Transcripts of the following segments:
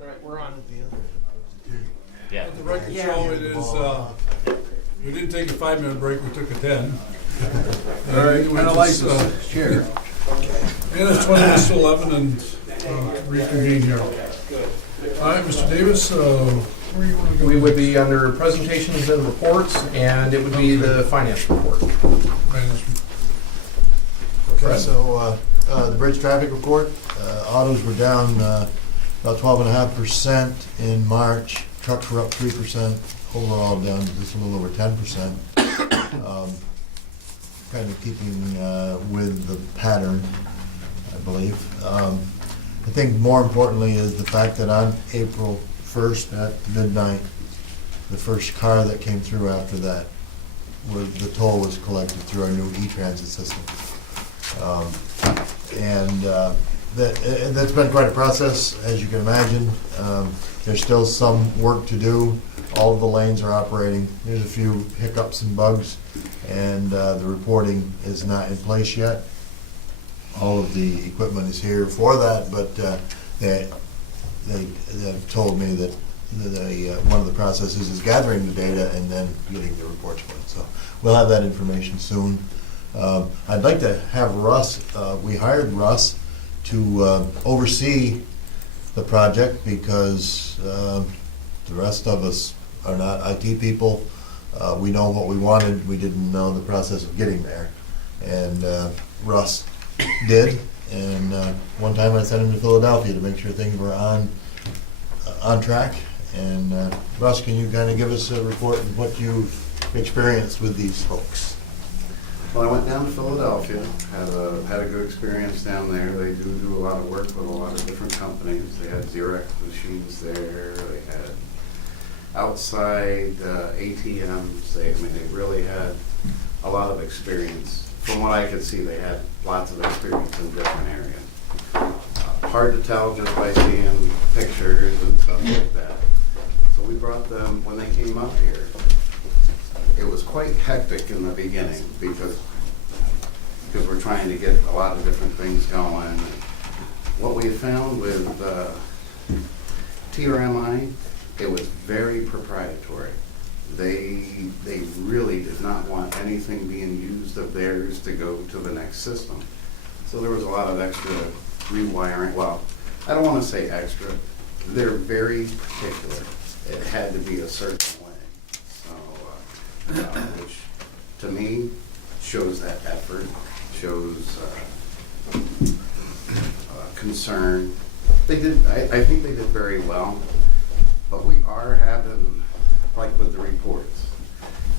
All right, we're on. Yeah. Let the record show it is, we didn't take a 5-minute break, we took a 10. All right, we just, Chair. and it's 20 minutes to 11 and reconvene here. All right, Mr. Davis, where do you want to go? We would be under presentations and reports, and it would be the finance report. Management. Okay, Fred? so the bridge traffic report, autos were down about 12.5% in March. Trucks were up 3%. Overall down just a little over 10%. Kind of keeping with the pattern, I believe. I think more importantly is the fact that on April 1st at midnight, the first car that came through after that, where the toll was collected through our new e-transit system. That's been quite a process, as you can imagine. There's still some work to do. All of the lanes are operating. There's a few hiccups and bugs, and the reporting is not in place yet. All of the equipment is here for that, but they've told me that one of the processes is gathering the data and then getting the reports for it. So we'll have that information soon. I'd like to have Russ, we hired Russ to oversee the project because the rest of us are not IT people. We know what we wanted, we didn't know the process of getting there. And Russ did, and one time I sent him to Philadelphia to make sure things were on track. And Russ, can you kind of give us a report of what you've experienced with these folks? Well, I went down to Philadelphia, had a good experience down there. They do a lot of work with a lot of different companies. They had Xerox machines there. They had outside ATMs. They really had a lot of experience. From what I could see, they had lots of experience in different areas. Hard to tell just by seeing pictures and stuff like that. So we brought them, when they came up here, it was quite hectic in the beginning because we're trying to get a lot of different things going. What we found with TRMI, it was very proprietary. They really did not want anything being used of theirs to go to the next system. So there was a lot of extra rewiring. Well, I don't want to say extra. They're very particular. It had to be a certain way. So, which to me shows that effort, shows concern. They did. I think they did very well. But we are having, like with the reports,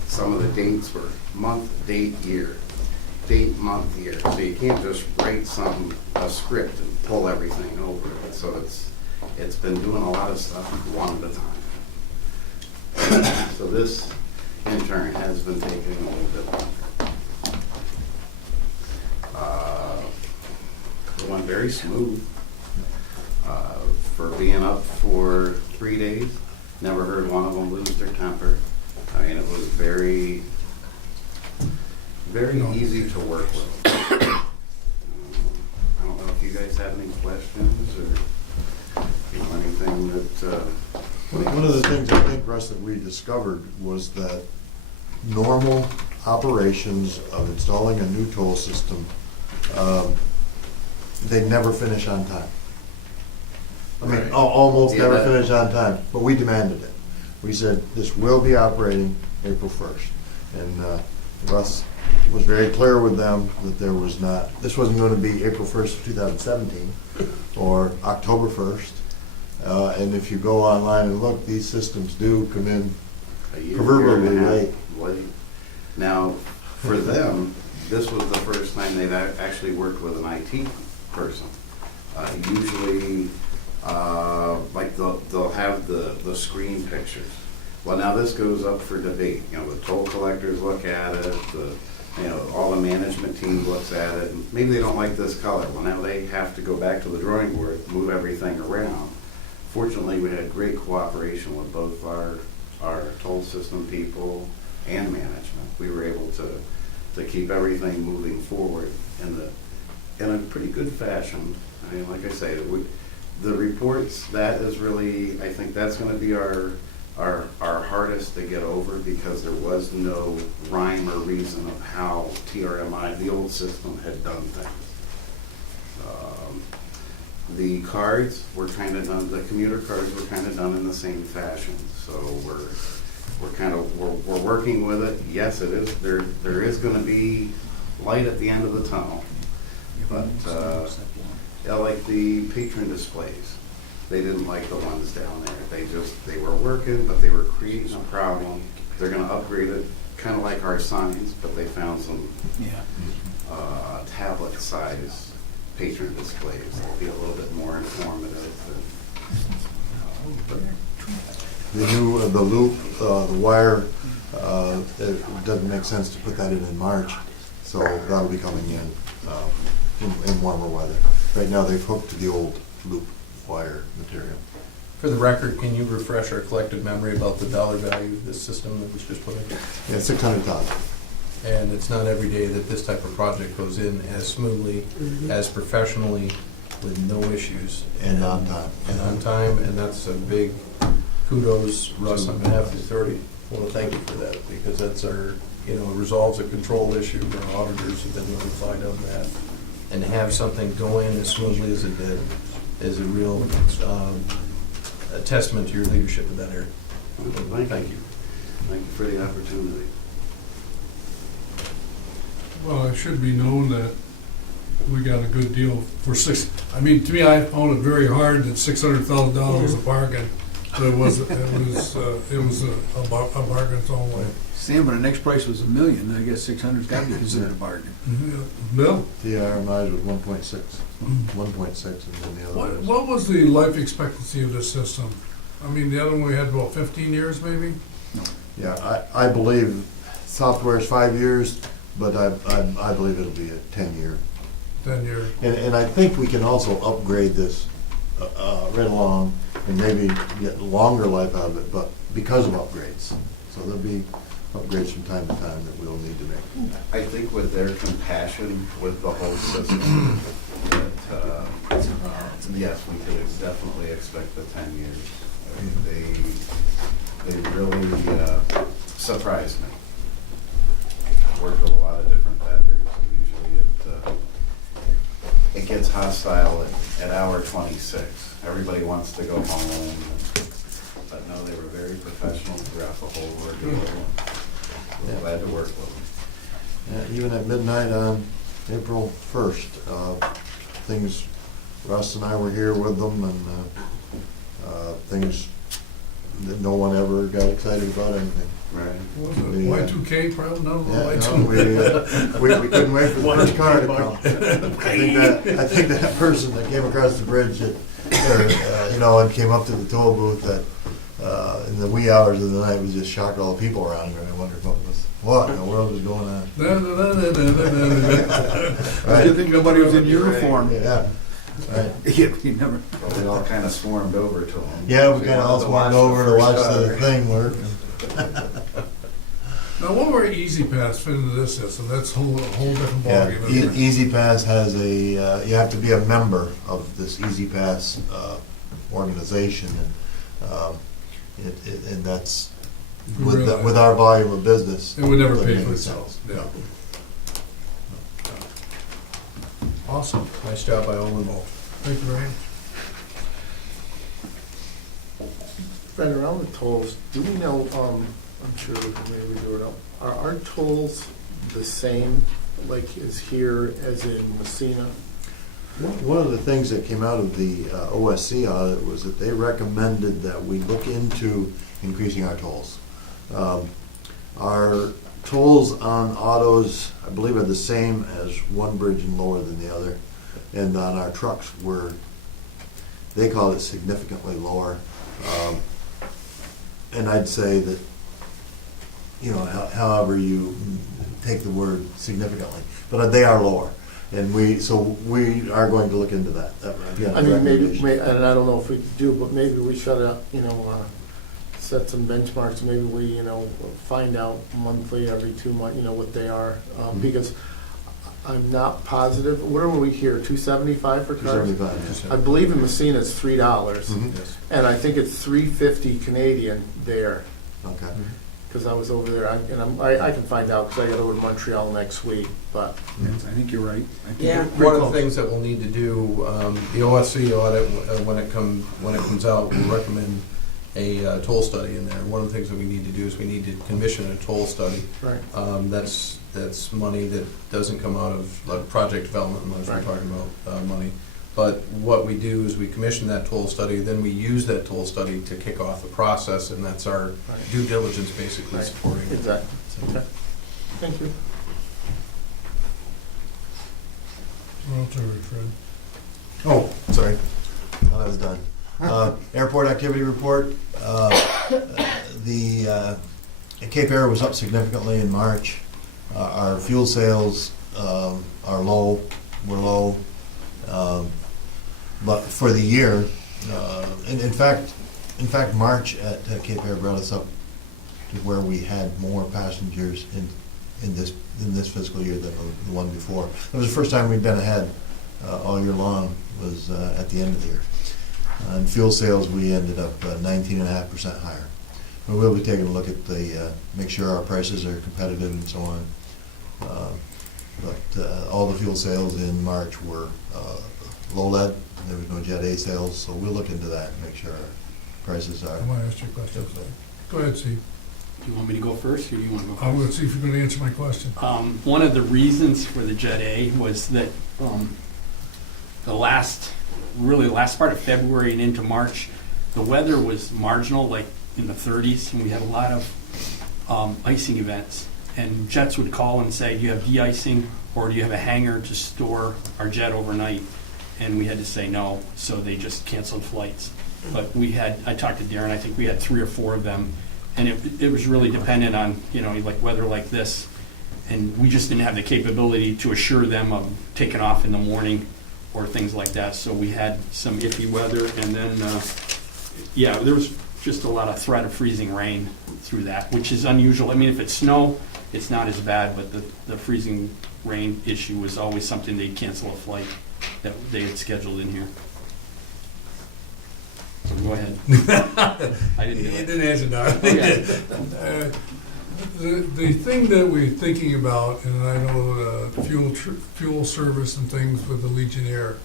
some of the dates were month, date, year. Date, month, year. So you can't just write a script and pull everything over it. So it's been doing a lot of stuff one at a time. So this, in turn, has been taking a little bit longer. It went very smooth for being up for 3 days. Never heard one of them lose their temper. I mean, it was very, very easy to work with. I don't know if you guys have any questions or anything that. One of the things I think, Russ, that we discovered was that normal operations of installing a new toll system, they never finish on time. I mean, Right. almost Yeah, never that- finish on time, but we demanded it. We said, this will be operating April 1st. And Russ was very clear with them that this wasn't going to be April 1st, 2017, or October 1st. And if you go online and look, these systems do come in A year, proverbially year and a half late. late. Now, for them, this was the first time they've actually worked with an IT person. Usually, like they'll have the screen pictures. Well, now this goes up for debate. You know, the toll collectors look at it, all the management team looks at it, and maybe they don't like this color. Well, now they have to go back to the drawing board, move everything around. Fortunately, we had great cooperation with both our toll system people and management. We were able to keep everything moving forward in a pretty good fashion. I mean, like I say, The reports, that is really, I think that's gonna be our hardest to get over, because there was no rhyme or reason of how TRMI, the old system, had done things. The cards were kind of done, the commuter cards were kind of done in the same fashion, so we're working with it. Yes, it is, there is gonna be light at the end of the tunnel, but, yeah, like the patron displays, they didn't like the ones down there. They were working, but they were creating a problem. They're gonna upgrade it, kind of like our signs, but they found some tablet size patron displays that'll be a little bit more informative. The loop, the wire, it doesn't make sense to put that in March, so that'll be coming in warmer weather. Right now, they've hooked to the old loop wire material. For the record, can you refresh our collective memory about the dollar value of this system that was just put in? Yeah, 600,000. And it's not every day that this type of project goes in as smoothly, as professionally, with no issues. And on time. And on time, and that's a big kudos, Russ, on behalf of the authority. I want to thank you for that, because that's our, it resolves a control issue. Our auditors have been notified of that. And to have something go in as smoothly as it did is a real a testament to your leadership in that area. Thank you. Thank you for the opportunity. Well, it should be known that we got a good deal for to me, I found it very hard that $600,000 was a bargain. But it was a bargain its own way. Sam, but the next price was $1 million. I guess 600's got to be considered a bargain. Bill? TRMI was 1.6, 1.6, and then the other was. What was the life expectancy of this system? I mean, the other one we had about 15 years, maybe? Yeah, I believe software is 5 years, but I believe it'll be a 10-year. 10 years. And I think we can also upgrade this right along and maybe get longer life out of it, but because of upgrades. So there'll be upgrades from time to time that we'll need to make. I think with their compassion with the whole system, that, yes, we could definitely expect the 10 years. I mean, they really surprised me. I've worked with a lot of different vendors, and usually it gets hostile at hour 26. Everybody wants to go home, but no, they were very professional throughout the whole ordeal. We're glad to work with them. Even at midnight on April 1st, Russ and I were here with them, and things that no one ever got excited about anything. Right. What was it, Y2K problem? No, Yeah, Y2K. no, we couldn't wait for the first car to come. I think that person that came across the bridge and came up to the toll booth in the wee hours of the night was just shocked all the people around here. I wondered what in the world was going on. I didn't think nobody was in uniform. Yeah, right. You never. But we all kind of swarmed over to them. Yeah, we kind of all swarmed over to watch the thing work. Now, what were Easy Pass fit into this system? That's a whole different Yeah, ballgame, isn't it? Easy Pass has you have to be a member of this Easy Pass organization, and that's with our volume of business. It would never doesn't pay make for any itself, sense. yeah. Awesome. Nice job by all involved. Thank you, Ryan. Fred, around the tolls, do we know, I'm sure maybe we do it, are our tolls the same, like is here as in Messina? One of the things that came out of the OSC audit was that they recommended that we look into increasing our tolls. Our tolls on autos, I believe, are the same as one bridge and lower than the other. And on our trucks, they call it significantly lower. And I'd say that, however you take the word significantly, but they are lower. And we are going to look into that. I mean, maybe, and I don't know if we do, but maybe we should, set some benchmarks. Maybe we, find out monthly, every 2 months, what they are. Because I'm not positive. What are we here, 275 for cars? 275, I believe in Messina it's $3, Mhm. Yes. and I think it's 350 Canadian there, Okay. because I was over there, I can find out, because I got over to Montreal next week, but, I think you're right. I think Yeah, we're pretty one of close. the things that we'll need to do, the OSC audit, when it comes out, will recommend a toll study in there. One of the things that we need to do is we need to commission a toll study. right, That's money that doesn't come out of like project development unless we're Right. talking about money. But what we do is we commission that toll study, then we use that toll study to kick off the process, and that's our right, due diligence basically Right. supporting it. exactly. Okay. Thank you. Well, it's all right, Fred. Oh, sorry, thought I was done. Airport activity report, the Cape Air was up significantly in March. Our fuel sales are low, we're low. But for the year, in fact, March at Cape Air brought us up to where we had more passengers in this fiscal year than the one before. It was the first time we'd been ahead all year long, was at the end of the year. In fuel sales, we ended up 19.5% higher. We will be taking a look at make sure our prices are competitive and so on. But all the fuel sales in March were low lead. There was no Jet A sales, so we'll look into that and make sure our prices are. I want to ask you a question. Go ahead, Steve. Do you want me to go first, or do you want to go first? I'm going to see if you're going to answer my question. One of the reasons for the Jet A was that the last part of February and into March, the weather was marginal, like in the 30s, and we had a lot of icing events. And jets would call and say, do you have de-icing, or do you have a hangar to store our jet overnight? And we had to say no, so they just canceled flights. But I talked to Darren, I think we had 3 or 4 of them, and it was really dependent on, like weather like this. And we just didn't have the capability to assure them of taking off in the morning or things like that. So we had some iffy weather, and then, there was just a lot of threat of freezing rain through that, which is unusual. I mean, if it's snow, it's not as bad, but the freezing rain issue was always something they'd cancel a flight that they had scheduled in here. So go ahead. I didn't do He it. didn't answer that. Okay. The thing that we're thinking about, and I know the fuel service and things with the Legionnaire,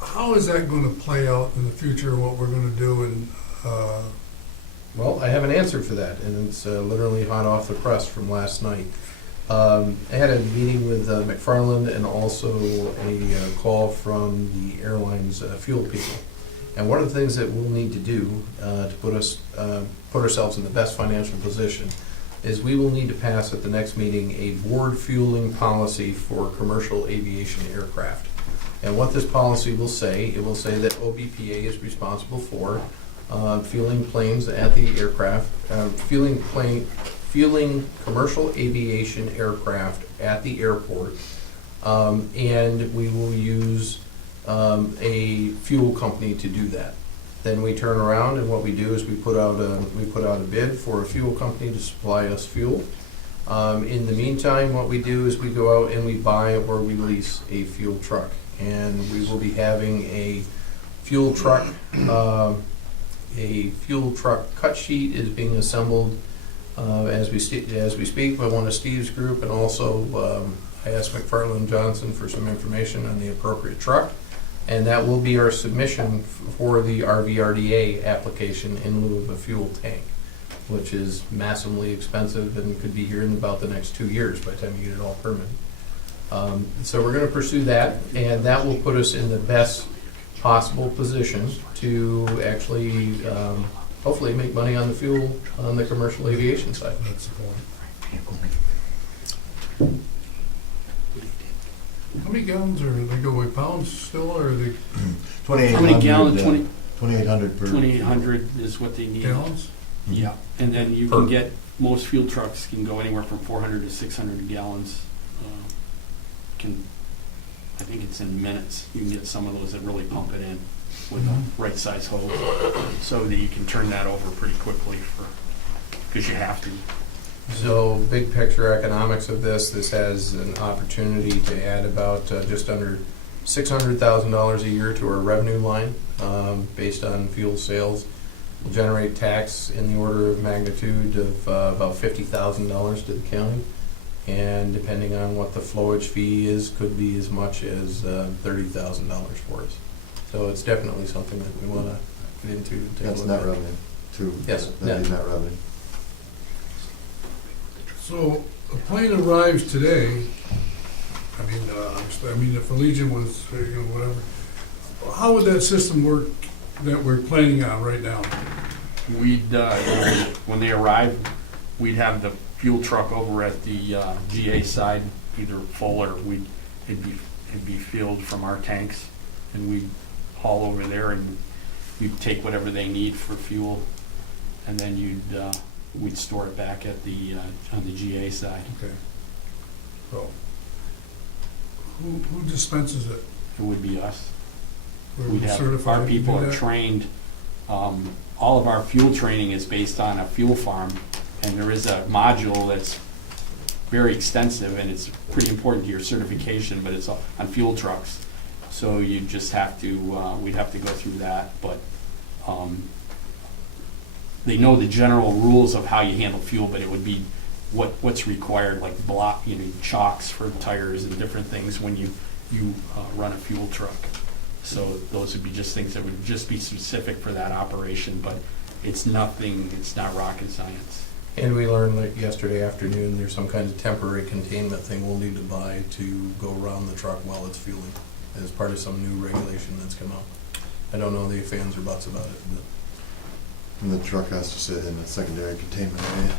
how is that going to play out in the future, what we're going to do? And Well, I have an answer for that, and it's literally hot off the press from last night. I had a meeting with McFarland and also a call from the airline's fuel people. And one of the things that we'll need to do to put ourselves in the best financial position is we will need to pass at the next meeting a board fueling policy for commercial aviation aircraft. And what this policy will say, it will say that OBPA is responsible for fueling planes at the aircraft, fueling commercial aviation aircraft at the airport, and we will use a fuel company to do that. Then we turn around and what we do is we put out a bid for a fuel company to supply us fuel. In the meantime, what we do is we go out and we buy or we lease a fuel truck, and we will be having a fuel truck. A fuel truck cut sheet is being assembled as we speak by one of Steve's group, and also I asked McFarland Johnson for some information on the appropriate truck, and that will be our submission for the RVRDA application in lieu of a fuel tank, which is massively expensive and could be here in about the next 2 years by the time you get it all permitted. So we're going to pursue that, and that will put us in the best possible position to actually hopefully make money on the fuel on the commercial aviation side. that's the point. How many gallons are they go by pounds still, or are they 2,800. How many gallons? 2,800 per. 2,800 is what they need. gallons? Yeah, and then you Per- can get, most fuel trucks can go anywhere from 400 to 600 gallons. I think it's in minutes. You can get some of those that really pump it in with a right size hose, so that you can turn that over pretty quickly because you have to. So, big picture economics of this has an opportunity to add about just under $600,000 a year to our revenue line, based on fuel sales. Will generate tax in the order of magnitude of about $50,000 to the county. And depending on what the flowage fee is, could be as much as $30,000 for us. So it's definitely something that we want to get into. and take a That's look net at. revenue, too. Yes, That'd be net. net revenue. So a plane arrives today, I mean, if Allegiant was, whatever, how would that system work that we're planning on right now? We'd, when they arrive, we'd have the fuel truck over at the GA side, either full or it'd be filled from our tanks, and we'd haul over there and we'd take whatever they need for fuel, and then we'd store it back at on the GA side. Okay. So, who dispenses it? It would be us. We're We'd have, certified our to people do are that? trained, all of our fuel training is based on a fuel farm, and there is a module that's very extensive, and it's pretty important to your certification, but it's on fuel trucks. So you just have to, we'd have to go through that, but they know the general rules of how you handle fuel, but it would be what's required, like chocks for tires and different things when you run a fuel truck. So those would be just things that would just be specific for that operation, but it's nothing, it's not rocket science. And we learned that yesterday afternoon, there's some kind of temporary containment thing we'll need to buy to go around the truck while it's fueling, as part of some new regulation that's come out. I don't know the ifs, ands, or buts about it, but And the truck has to sit in a secondary containment area.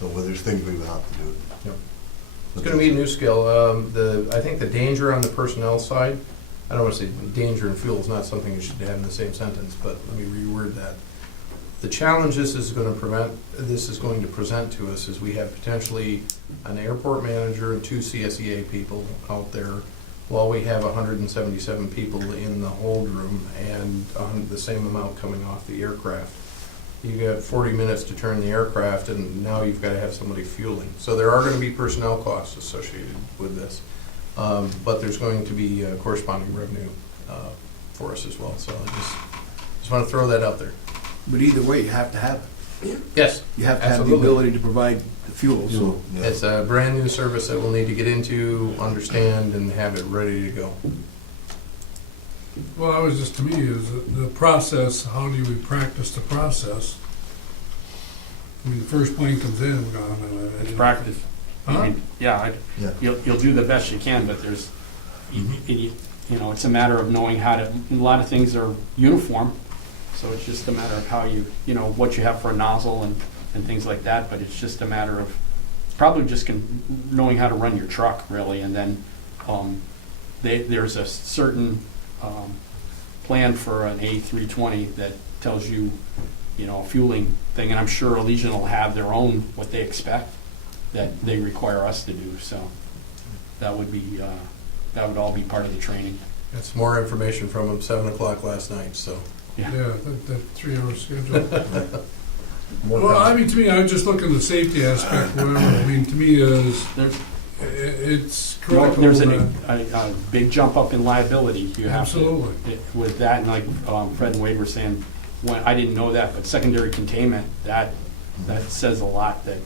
So, well, there's things we would have to do. Yep. It's gonna be a new skill. I think the danger on the personnel side, I don't wanna say danger and fuel is not something you should have in the same sentence, but let me reword that. The challenge this is going to present to us is we have potentially an airport manager and 2 CSEA people out there, while we have 177 people in the hold room and the same amount coming off the aircraft. You got 40 minutes to turn the aircraft, and now you've got to have somebody fueling. So there are going to be personnel costs associated with this, but there's going to be corresponding revenue for us as well. So I just want to throw that out there. But either way, you have to have it. Yes, You have to have the absolutely. ability to provide the fuel, so. Yeah. It's a brand new service that we'll need to get into, understand, and have it ready to go. Well, I was just, to me, is the process, how do we practice the process? I mean, the first plane comes in, we're going, It's practice. Huh? I mean, yeah, Yeah. you'll do the best you can, but there's, it's a matter of knowing how to, a lot of things are uniform, so it's just a matter of how what you have for a nozzle and things like that, but it's just a matter of probably just knowing how to run your truck, really, and then there's a certain plan for an A320 that tells you, a fueling thing, and I'm sure Allegiant will have their own, what they expect, that they require us to do, so that would all be part of the training. Got some more information from them 7 o'clock last night, so. yeah, that 3-hour schedule. Well, I mean, to me, I was just looking at the safety aspect, whatever, I mean, to me, it's critical There's that, a big jump up in liability. You have absolutely. with that, and like Fred and Wade were saying, I didn't know that, but secondary containment, that says a lot, that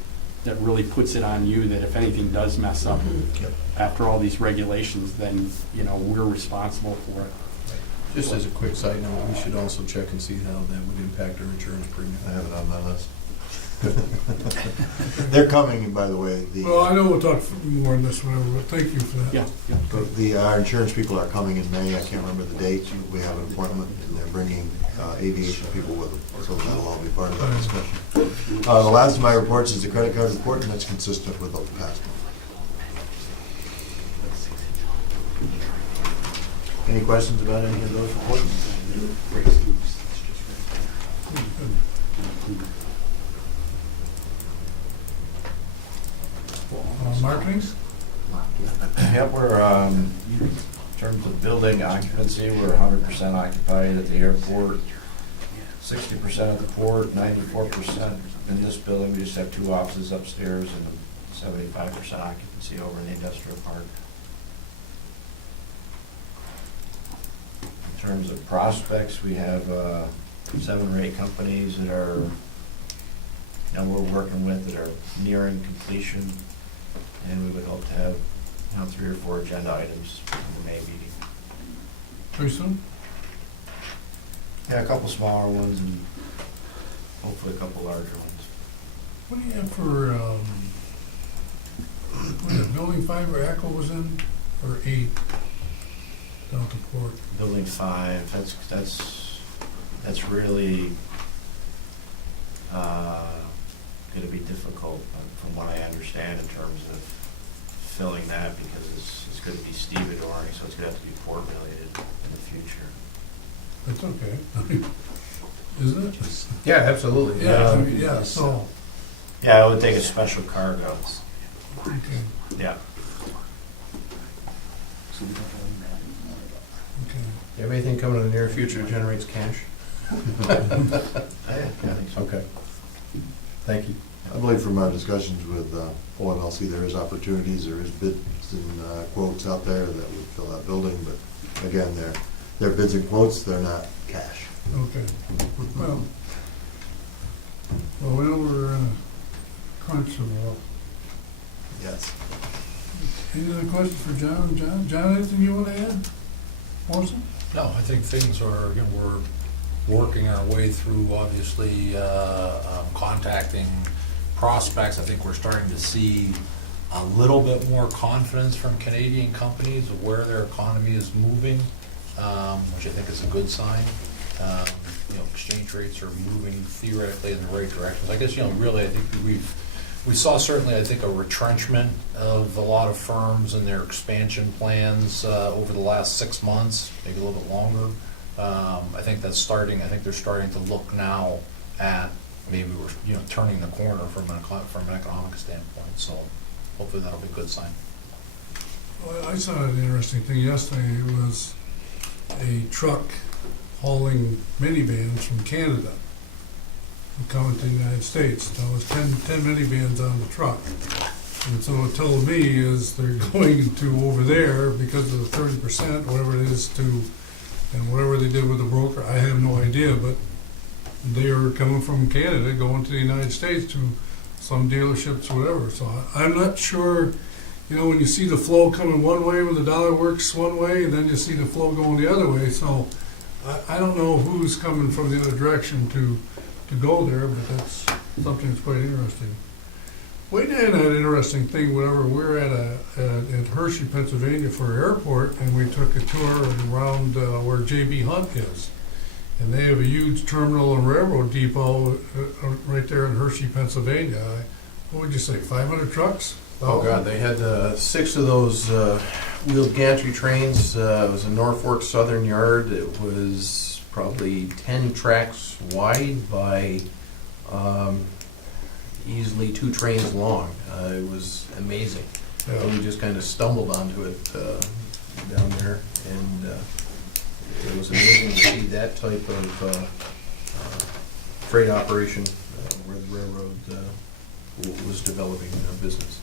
really puts it on you, that if anything does mess up Yep. after all these regulations, then, we're responsible for it. Just as a quick side note, we should also check and see how that would impact our insurance premium. I have it on my list. They're coming, by the way. Well, I know we'll talk more on this, whatever, but thank you for that. Yeah. Our insurance people are coming in May. I can't remember the date. We have an appointment, and they're bringing aviation people with them. So that'll all be part of that discussion. The last of my reports is the credit card report, and that's consistent with the past one. Any questions about any of those reports? Marketing? Yep, we're, in terms of building occupancy, we're 100% occupied at the airport, 60% at the port, 94% in this building, we just have 2 offices upstairs and 75% occupancy over in the industrial park. In terms of prospects, we have 7 or 8 companies that are, we're working with that are nearing completion, and we would hope to have 3 or 4 agenda items in the May meeting. Pretty soon? Yeah, a couple smaller ones and hopefully a couple larger ones. What do you have for, what is it, building 5 where Echo was in, or 8? Down to Port. Building 5, that's really gonna be difficult from what I understand in terms of filling that, because it's gonna be stevedoring, so it's gonna have to be port related in the future. It's okay. I mean, isn't it? Yeah, absolutely. Yeah, I mean, yeah, so, Yeah, it would take a special cargo. okay. Yeah. Okay. You have anything coming in the near future that generates cash? I think so. Okay. Thank you. I believe from our discussions with OMLC, there is opportunities, there is bids and quotes out there that would fill that building, but again, they're bids and quotes, they're not cash. Okay. Well, we know we're in a crunch, so, Yes. any other questions for John? John, anything you want to add? Morrison? No, I think things are, we're working our way through, obviously, contacting prospects. I think we're starting to see a little bit more confidence from Canadian companies of where their economy is moving, which I think is a good sign. Exchange rates are moving theoretically in the right direction. I guess, really, I think we saw certainly, I think, a retrenchment of a lot of firms and their expansion plans over the last 6 months, maybe a little bit longer. I think that's starting. I think they're starting to look now at maybe we're turning the corner from an economic standpoint. So hopefully that'll be a good sign. Well, I saw an interesting thing yesterday. It was a truck hauling minivans from Canada coming to the United States. There was 10 minivans on the truck. And so it told me is they're going to over there because of the 30%, whatever it is, and whatever they did with the broker, I have no idea, but they are coming from Canada, going to the United States to some dealerships, whatever. So I'm not sure, when you see the flow coming one way, when the dollar works one way, and then you see the flow going the other way. So I don't know who's coming from the other direction to go there, but that's something that's quite interesting. Wayne had an interesting thing, whenever we were at Hershey, Pennsylvania for airport, and we took a tour around where J.B. Hunt is. And they have a huge terminal and railroad depot right there in Hershey, Pennsylvania. What would you say, 500 trucks? Oh, God, they had 6 of those wheeled gantry trains. It was a Norfolk Southern Yard. It was probably 10 tracks wide by easily 2 trains long. It was amazing. Yeah. We just kind of stumbled onto it down there, and it was amazing to see that type of freight operation where the railroad was developing business.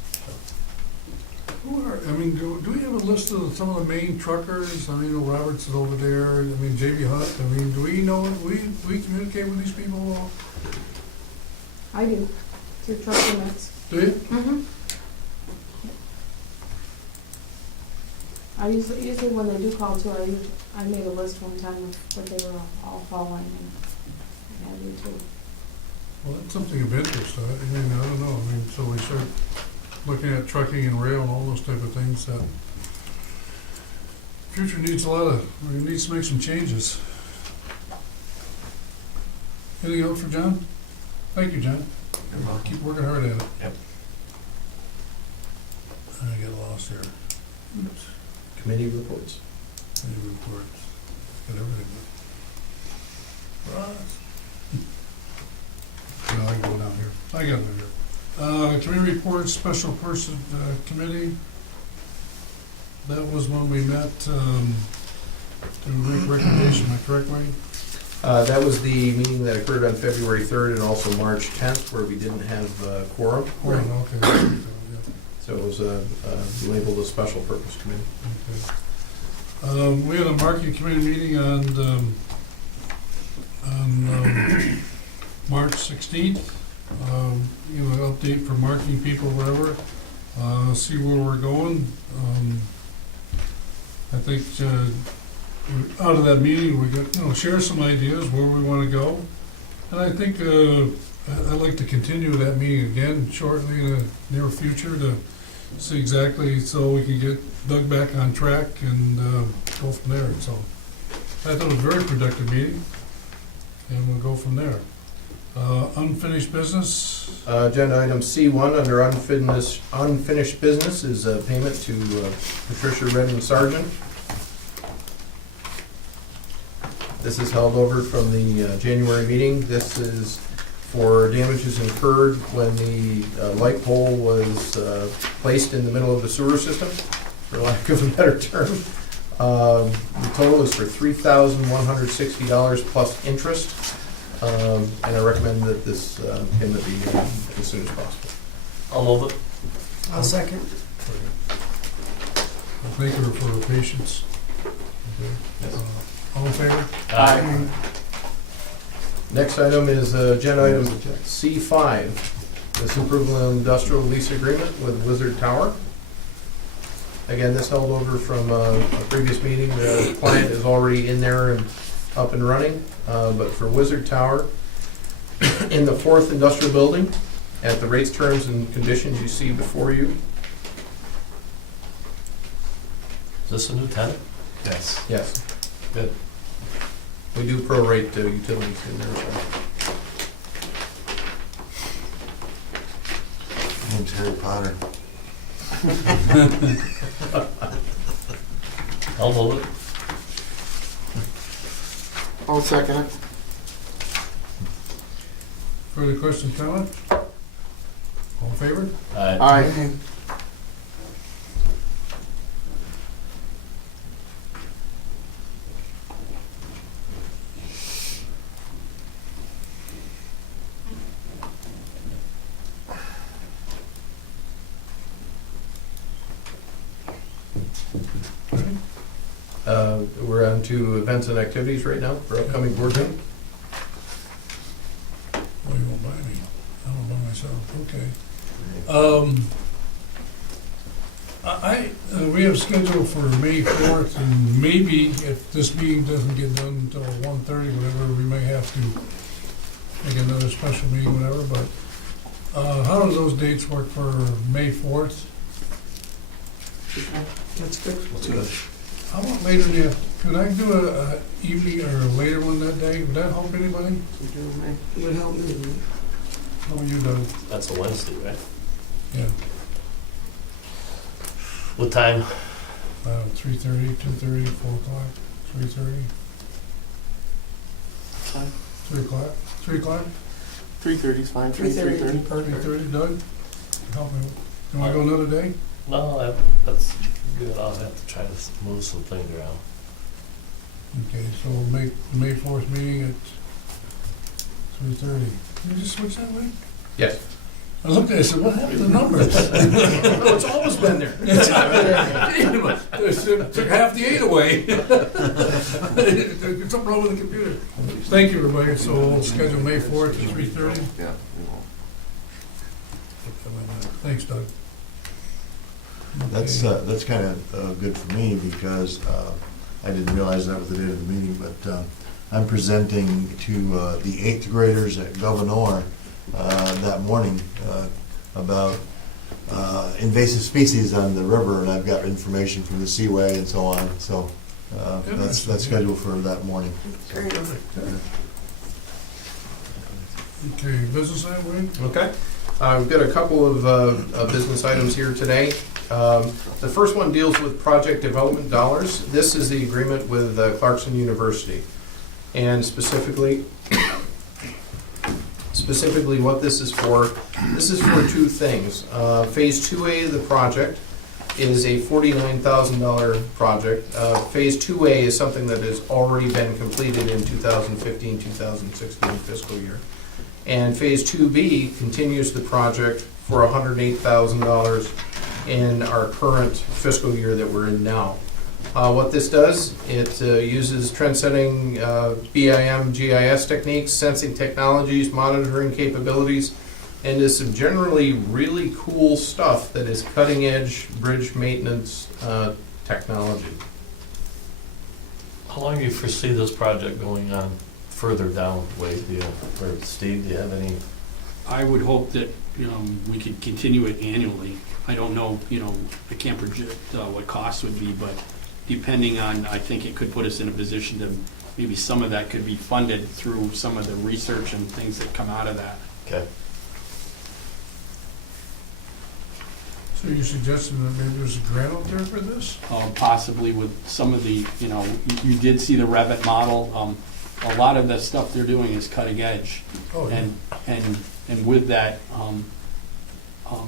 Do we have a list of some of the main truckers? Roberts is over there. J.B. Hunt. Do we know? We communicate with these people at all? I do, through truck permits. Do you? Mm-hmm. I usually when they do call too, I made a list one time of what they were all hauling, and I do too. Well, that's something of interest. I don't know. So we start looking at trucking and rail and all those type of things. That future needs we need to make some changes. Anything else for John? Thank you, John. Keep working hard at it. Yep. I got lost here. Oops. Committee reports. Any reports? Got everything. Ross. No, I can go down here. I got it here. Committee reports, special person committee. That was when we met to make recommendation. Am I correct, Wayne? That was the meeting that occurred on February 3rd and also March 10th, where we didn't have quorum. Right, okay. Yeah, So it was labeled a special purpose committee. okay. We had a marketing committee meeting on March 16th. You know, an update for marketing people, whatever, see where we're going. I think out of that meeting, we got, share some ideas where we want to go. And I think I'd like to continue that meeting again shortly in the near future to see exactly, so we can get Doug back on track and go from there. So I thought it was a very productive meeting, and we'll go from there. Unfinished business. Agenda item C1 under unfinished business is a payment to Patricia Redmond Sargent. This is held over from the January meeting. This is for damages incurred when the light pole was placed in the middle of the sewer system, for lack of a better term. The total is for $3,160 plus interest. And I recommend that this payment be made as soon as possible. I'll move it. I'll second. Thank her for her patience. Okay. All in favor? Aye. Next item is agenda item C5. This approval of industrial lease agreement with Wizard Tower. Again, this held over from a previous meeting. The client is already in there and up and running, but for Wizard Tower, in the 4th industrial building, at the rates, terms, and conditions you see before you. Is this a new tenant? Yes. Yes. Good. We do prorate utilities in there. Name's Harry Potter. I'll move it. I'll second it. Further questions, comment? All in favor? Aye. Aye. We're on to events and activities right now for upcoming board meeting. Oh, you won't buy me. I don't buy myself, okay. We have scheduled for May 4th, and maybe if this meeting doesn't get done until 1:30, whatever, we may have to make another special meeting, whatever, but how do those dates work for May 4th? That's good. That's good. How about later in the, could I do a evening or a later one that day? Would that help anybody? It would help me. How are you doing? That's a Wednesday, right? Yeah, What time? 3:30, 2:30, 4 o'clock, 3:30, Fine. 3 o'clock, 3 o'clock? 3:30 is fine. 3:30. 3:30, Doug? Help me. You wanna go another day? No, that's good. I'll have to try to move some things around. Okay, so we'll make the May 4th meeting at 3:30. Did you just switch that way? Yes. I looked at it, I said, what happened to the numbers? No, it's always been there. It took half the 8 away. There's something wrong with the computer. Thank you, everybody. So we'll schedule May 4th at 3:30. Yeah. Thanks, Doug. That's Okay. kind of good for me because I didn't realize that was the date of the meeting, but I'm presenting to the 8th graders at Gouverneur that morning about invasive species on the river, and I've got information from the Seaway and so on. So that's scheduled for that morning. Great. Okay, business side, Wayne? Okay. We've got a couple of business items here today. The first one deals with project development dollars. This is the agreement with Clarkson University. And specifically what this is for 2 things. Phase 2A of the project is a $49,000 project. Phase 2A is something that has already been completed in 2015-2016 fiscal year. And Phase 2B continues the project for $108,000 in our current fiscal year that we're in now. What this does, it uses trend-setting BIM GIS techniques, sensing technologies, monitoring capabilities, and is some generally really cool stuff that is cutting-edge bridge maintenance technology. How long do you foresee this project going on further down, Wade, or Steve, do you have any? I would hope that, we could continue it annually. I don't know, I can't project what costs would be, but depending on, I think it could put us in a position to, maybe some of that could be funded through some of the research and things that come out of that. Okay. So you're suggesting that maybe there's a grant out there for this? Possibly with some of the, you did see the Revit model. A lot of the stuff they're doing is cutting edge. Oh, yeah. And with that,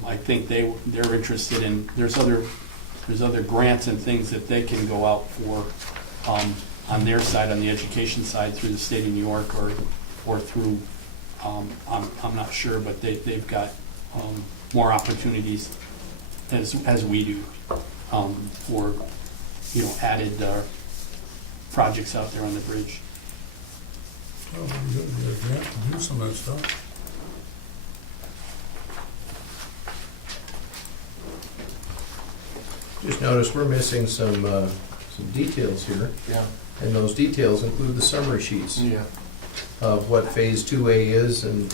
I think they're interested in, there's other grants and things that they can go out for on their side, on the education side, through the state of New York or through, I'm not sure, but they've got more opportunities as we do for added projects out there on the bridge. Oh, we could get a grant to do some of that stuff. Just notice we're missing some details here, Yeah. and those details include the summary sheets Yeah. of what Phase 2A is and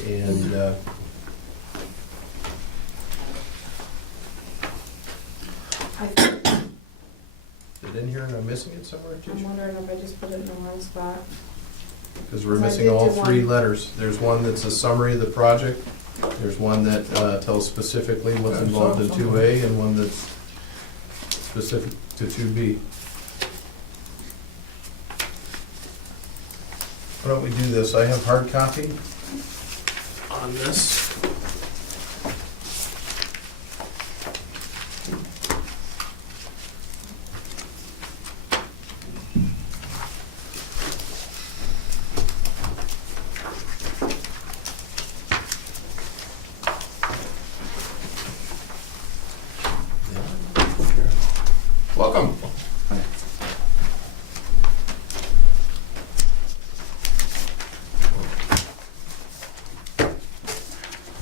I, is it in here and I'm missing it somewhere, I'm Tisha? wondering if I just put it in the wrong spot. Because we're I missing did all do three one. letters. There's one that's a summary of the project, there's one that tells specifically what's Yeah, involved in some- 2A, and one that's specific to 2B. Why don't we do this? I have hard copy on this. Welcome.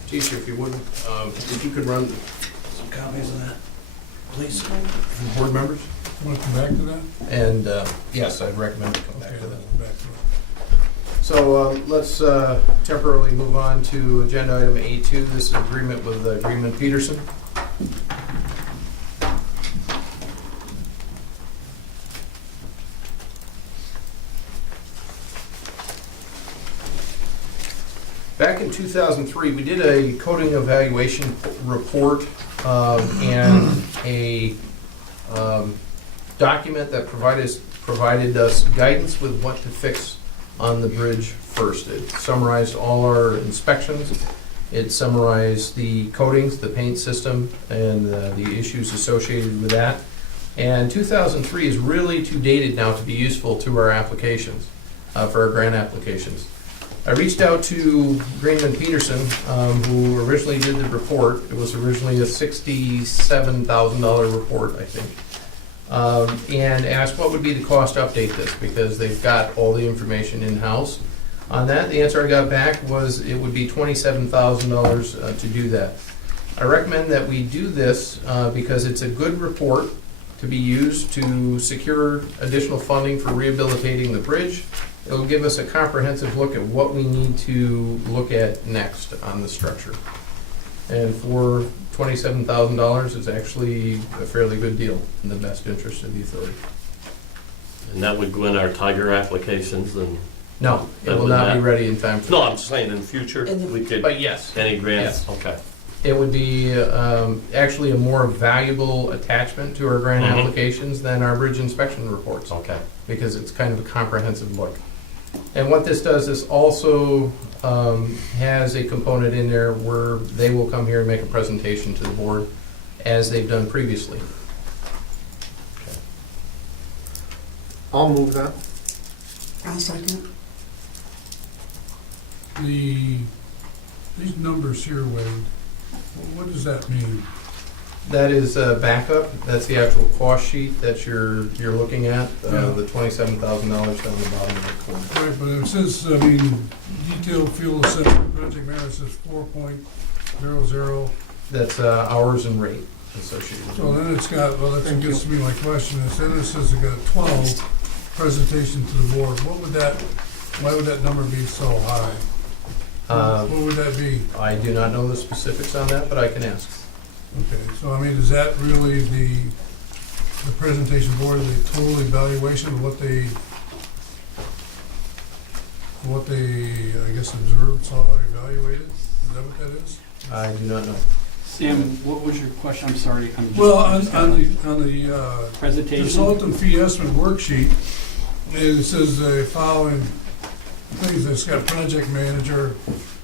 Tisha, if you would, if you could run some copies of that, please, from board members. Want to come back to that? And, yes, I'd recommend you come back Okay, to that. let's come back to it. So let's temporarily move on to agenda item A2. This is agreement with Greenman Peterson. Back in 2003, we did a coding evaluation report and a document that provided us guidance with what to fix on the bridge first. It summarized all our inspections. It summarized the coatings, the paint system, and the issues associated with that. And 2003 is really too dated now to be useful to our applications, for our grant applications. I reached out to Greenman Peterson, who originally did the report. It was originally a $67,000 report, I think. And asked what would be the cost to update this, because they've got all the information in-house. On that, the answer I got back was it would be $27,000 to do that. I recommend that we do this because it's a good report to be used to secure additional funding for rehabilitating the bridge. It'll give us a comprehensive look at what we need to look at next on the structure. And for $27,000 is actually a fairly good deal in the best interest of the authority. And that would go in our Tiger applications and, No, it will not be ready in time for no, that. I'm saying in future, we could, But yes, any grants, okay. it would be actually a more valuable attachment to our grant Mhm. applications than our bridge inspection reports, Okay. because it's kind of a comprehensive look. And what this does is also has a component in there where they will come here and make a presentation to the board, as they've done previously. I'll move that. I'll second. These numbers here, Wade, what does that mean? That is backup, that's the actual cost sheet that you're looking at, Yeah. the $27,000 down the bottom of the corner. Right, but it says, I mean, detailed fuel assessment, project manager says 4.00. That's hours and rate associated. So then it's got, well, that gets to be my question, then it says it got 12, presentation to the board. Why would that number be so high? What would that be? I do not know the specifics on that, but I can ask. Okay, so I mean, is that really the presentation board, the total evaluation of what they, I guess, observed, saw, evaluated? Is that what that is? I do not know. Sam, what was your question? I'm sorry. I'm just- Well, on the Presentation? consultant fee estimate worksheet, it says the following things, it's got project manager.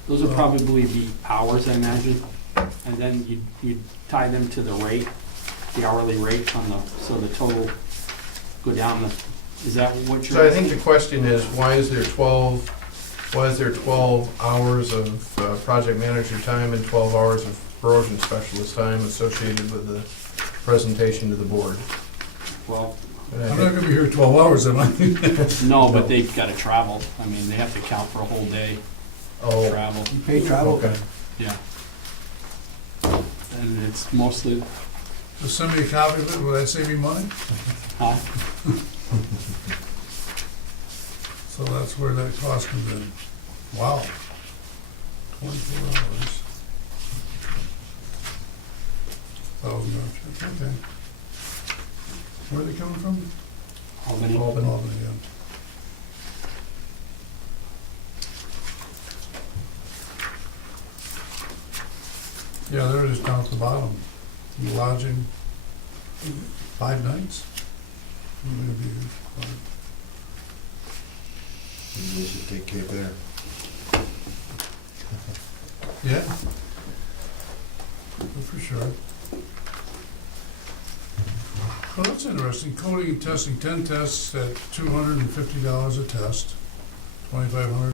Those would probably be hours, I imagine, and then you'd tie them to the rate, the hourly rate on the, so the total go down the, is that what you're? So I think the question is, why is there 12 hours of project manager time and 12 hours of corrosion specialist time associated with the presentation to the board? Well, And I I'm think- not gonna be here 12 hours, am I? no, but they've gotta travel. I mean, they have to count for a whole day Oh, travel, You pay travel. okay. yeah. And it's mostly, Just send me a copy of it, will that save me money? huh? So that's where that cost comes in. Wow. 24 hours. $1,000, okay. Where are they coming from? Albany. Albany, yeah. Yeah, there it is down at the bottom. Lodging, 5 nights? Maybe 5. Maybe we should take Cape Air. Yeah. For sure. Well, that's interesting. Coding and testing, 10 tests at $250 a test, 2,500.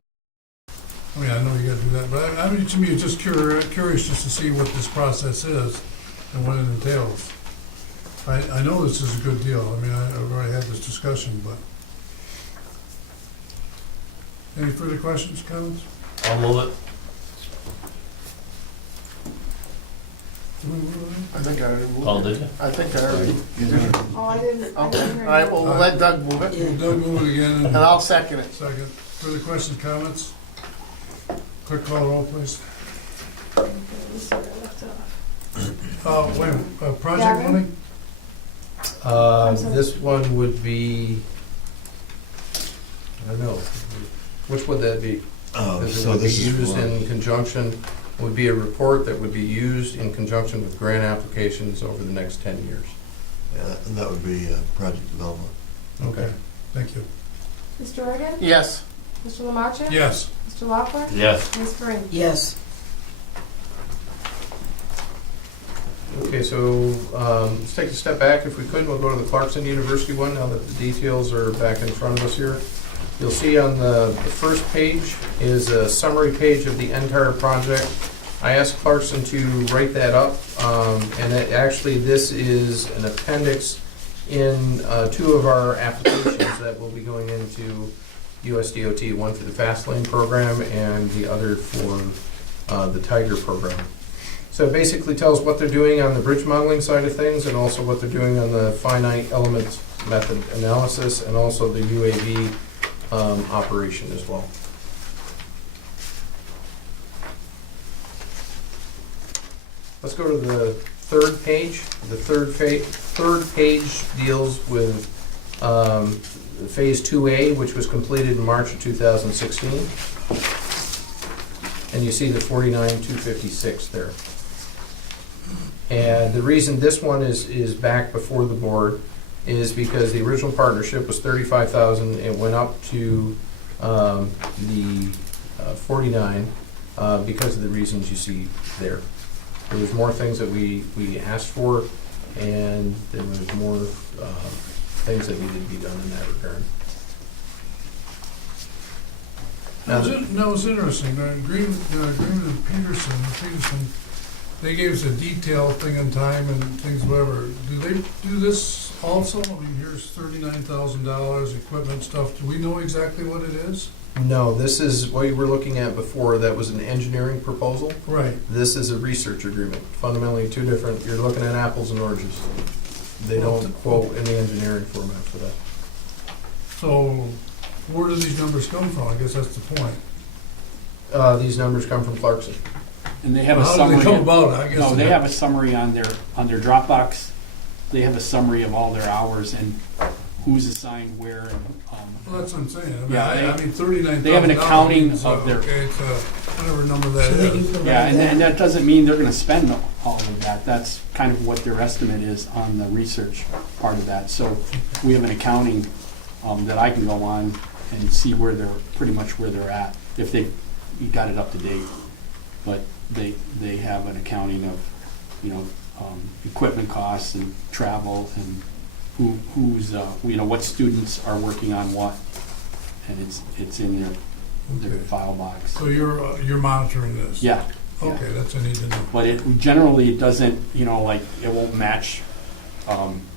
I mean, I know you gotta do that, but I mean, to me, it's just curious just to see what this process is and what it entails. I know this is a good deal. I mean, I've already had this discussion, but. Any further questions, comments? I'll move it. I think I already moved Paul, it. did you? I think I already. Oh, I didn't Okay, hear all you. right, well, we'll let Doug move it, Yeah. Doug, move it again. and I'll second it. Second. Further questions, comments? Quick call roll, please. Okay, this is where I left off. Wait, a minute, project Gavin? money? I'm sorry. This one would be, I don't know, which would that be? Because it So would be this is used for- in conjunction, would be a report that would be used in conjunction with grant applications over the next 10 years. Yeah, and that would be project development. Okay. Thank you. Mr. Reagan? Yes. Mr. Lamaccia? Yes. Mr. Lockwood? Yes. Ms. Green? Yes. Okay, so let's take a step back if we could. We'll go to the Clarkson University one now that the details are back in front of us here. You'll see on the first page is a summary page of the entire project. I asked Clarkson to write that up, and actually this is an appendix in 2 of our applications that will be going into USDOT, one for the Fast Lane program and the other for the Tiger program. So it basically tells what they're doing on the bridge modeling side of things and also what they're doing on the finite element method analysis and also the UAV operation as well. Let's go to the third page. The third page deals with Phase 2A, which was completed in March of 2016. And you see the 49,256 there. And the reason this one is back before the board is because the original partnership was 35,000. It went up to the 49 because of the reasons you see there. There was more things that we asked for, and there was more things that needed to be done in that regard. No, it's interesting, Green and Peterson, they gave us a detailed thing on time and things, whatever. Do they do this also? I mean, here's $39,000, equipment stuff. Do we know exactly what it is? No, this is what you were looking at before, that was an engineering proposal. Right. This is a research agreement, fundamentally two different, you're looking at apples and oranges. They don't quote in the engineering format for that. So where do these numbers come from? I guess that's the point. These numbers come from Clarkson. And they have a How do summary. they come about? I guess. No, they have a summary on their Dropbox. They have a summary of all their hours and who's assigned where. And, Well, that's what I'm saying. I mean, Yeah, I mean, $39,000. they have an accounting means, of their- Okay, it's whatever number that So they can is. provide yeah, and that. that doesn't mean they're going to spend all of that. That's kind of what their estimate is on the research part of that. So we have an accounting that I can go on and see where they're pretty much where they're at if they got it up to date. But they have an accounting of equipment costs and travel and who's what students are working on what, and it's in their Okay. file box. So you're monitoring this? Yeah. Okay, that's what I need to know. But it generally doesn't, it won't match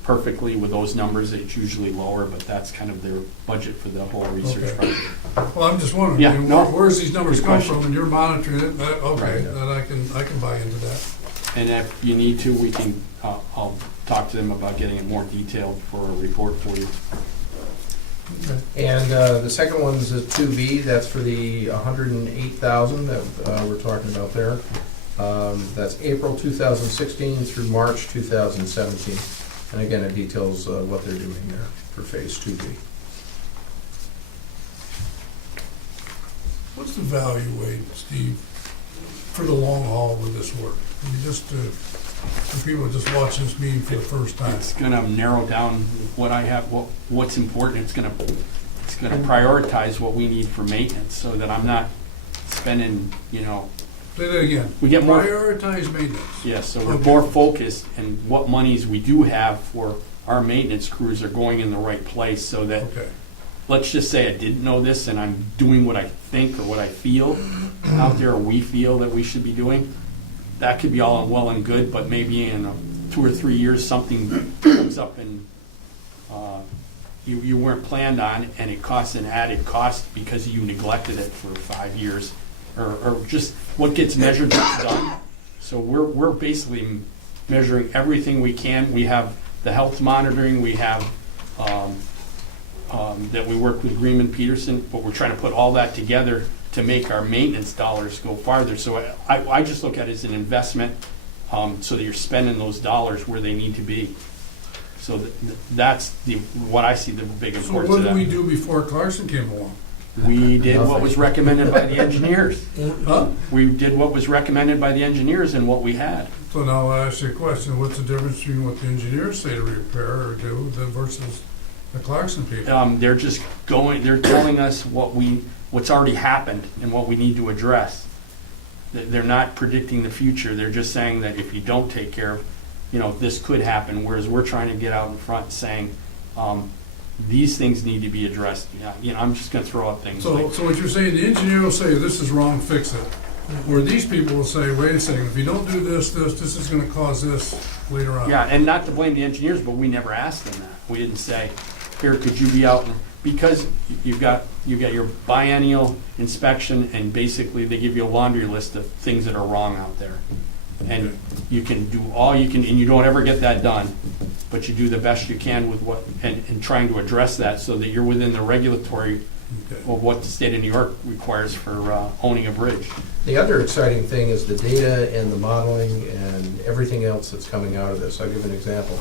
perfectly with those numbers. It's usually lower, but that's kind of their budget for the whole research Okay. project. Well, I'm just wondering, Yeah, I mean, no. where's these numbers Good come question. from, and you're monitoring it, okay, Right. then I can buy into that. And if you need to, we can, I'll talk to them about getting it more detailed for a report for you. And the second one is a 2B, that's for the 108,000 that we're talking about there. That's April 2016 through March 2017. And again, it details what they're doing there for Phase 2B. What's the value, Wade, Steve, for the long haul with this work? I mean, just for people just watching this meeting for the first time. It's gonna narrow down what I have, what's important. It's gonna prioritize what we need for maintenance so that I'm not spending, Say that again. we get more. Prioritize maintenance. Yes, so we're Okay. more focused and what monies we do have for our maintenance crews are going in the right place so that, Okay. let's just say I didn't know this and I'm doing what I think or what I feel out there or we feel that we should be doing. That could be all well and good, but maybe in 2 or 3 years, something comes up and you weren't planned on and it costs an added cost because you neglected it for 5 years. Or just what gets measured gets done. So we're basically measuring everything we can. We have the health monitoring, we have that we work with Greenman Peterson, but we're trying to put all that together to make our maintenance dollars go farther. So I just look at it as an investment so that you're spending those dollars where they need to be. So that's what I see the big So importance what of did that. we do before Clarkson came along? We did what was recommended by the engineers. Huh? We did what was recommended by the engineers and what we had. So now I'll ask you a question, what's the difference between what the engineers say to repair or do versus the Clarkson people? They're just they're telling us what's already happened and what we need to address. They're not predicting the future. They're just saying that if you don't take care of, this could happen, whereas we're trying to get out in front saying, these things need to be addressed. I'm just gonna throw out things So like, what you're saying, the engineer will say, this is wrong, fix it. Where these people will say, wait a second, if you don't do this is gonna cause this later on. yeah, and not to blame the engineers, but we never asked them that. We didn't say, here, could you be out, because you've got your biennial inspection, and basically they give you a laundry list of things that are wrong out there. And you can do all you can, and you don't ever get that done, but you do the best you can with and trying to address that so that you're within the regulatory Okay. of what the state of New York requires for owning a bridge. The other exciting thing is the data and the modeling and everything else that's coming out of this. I'll give an example.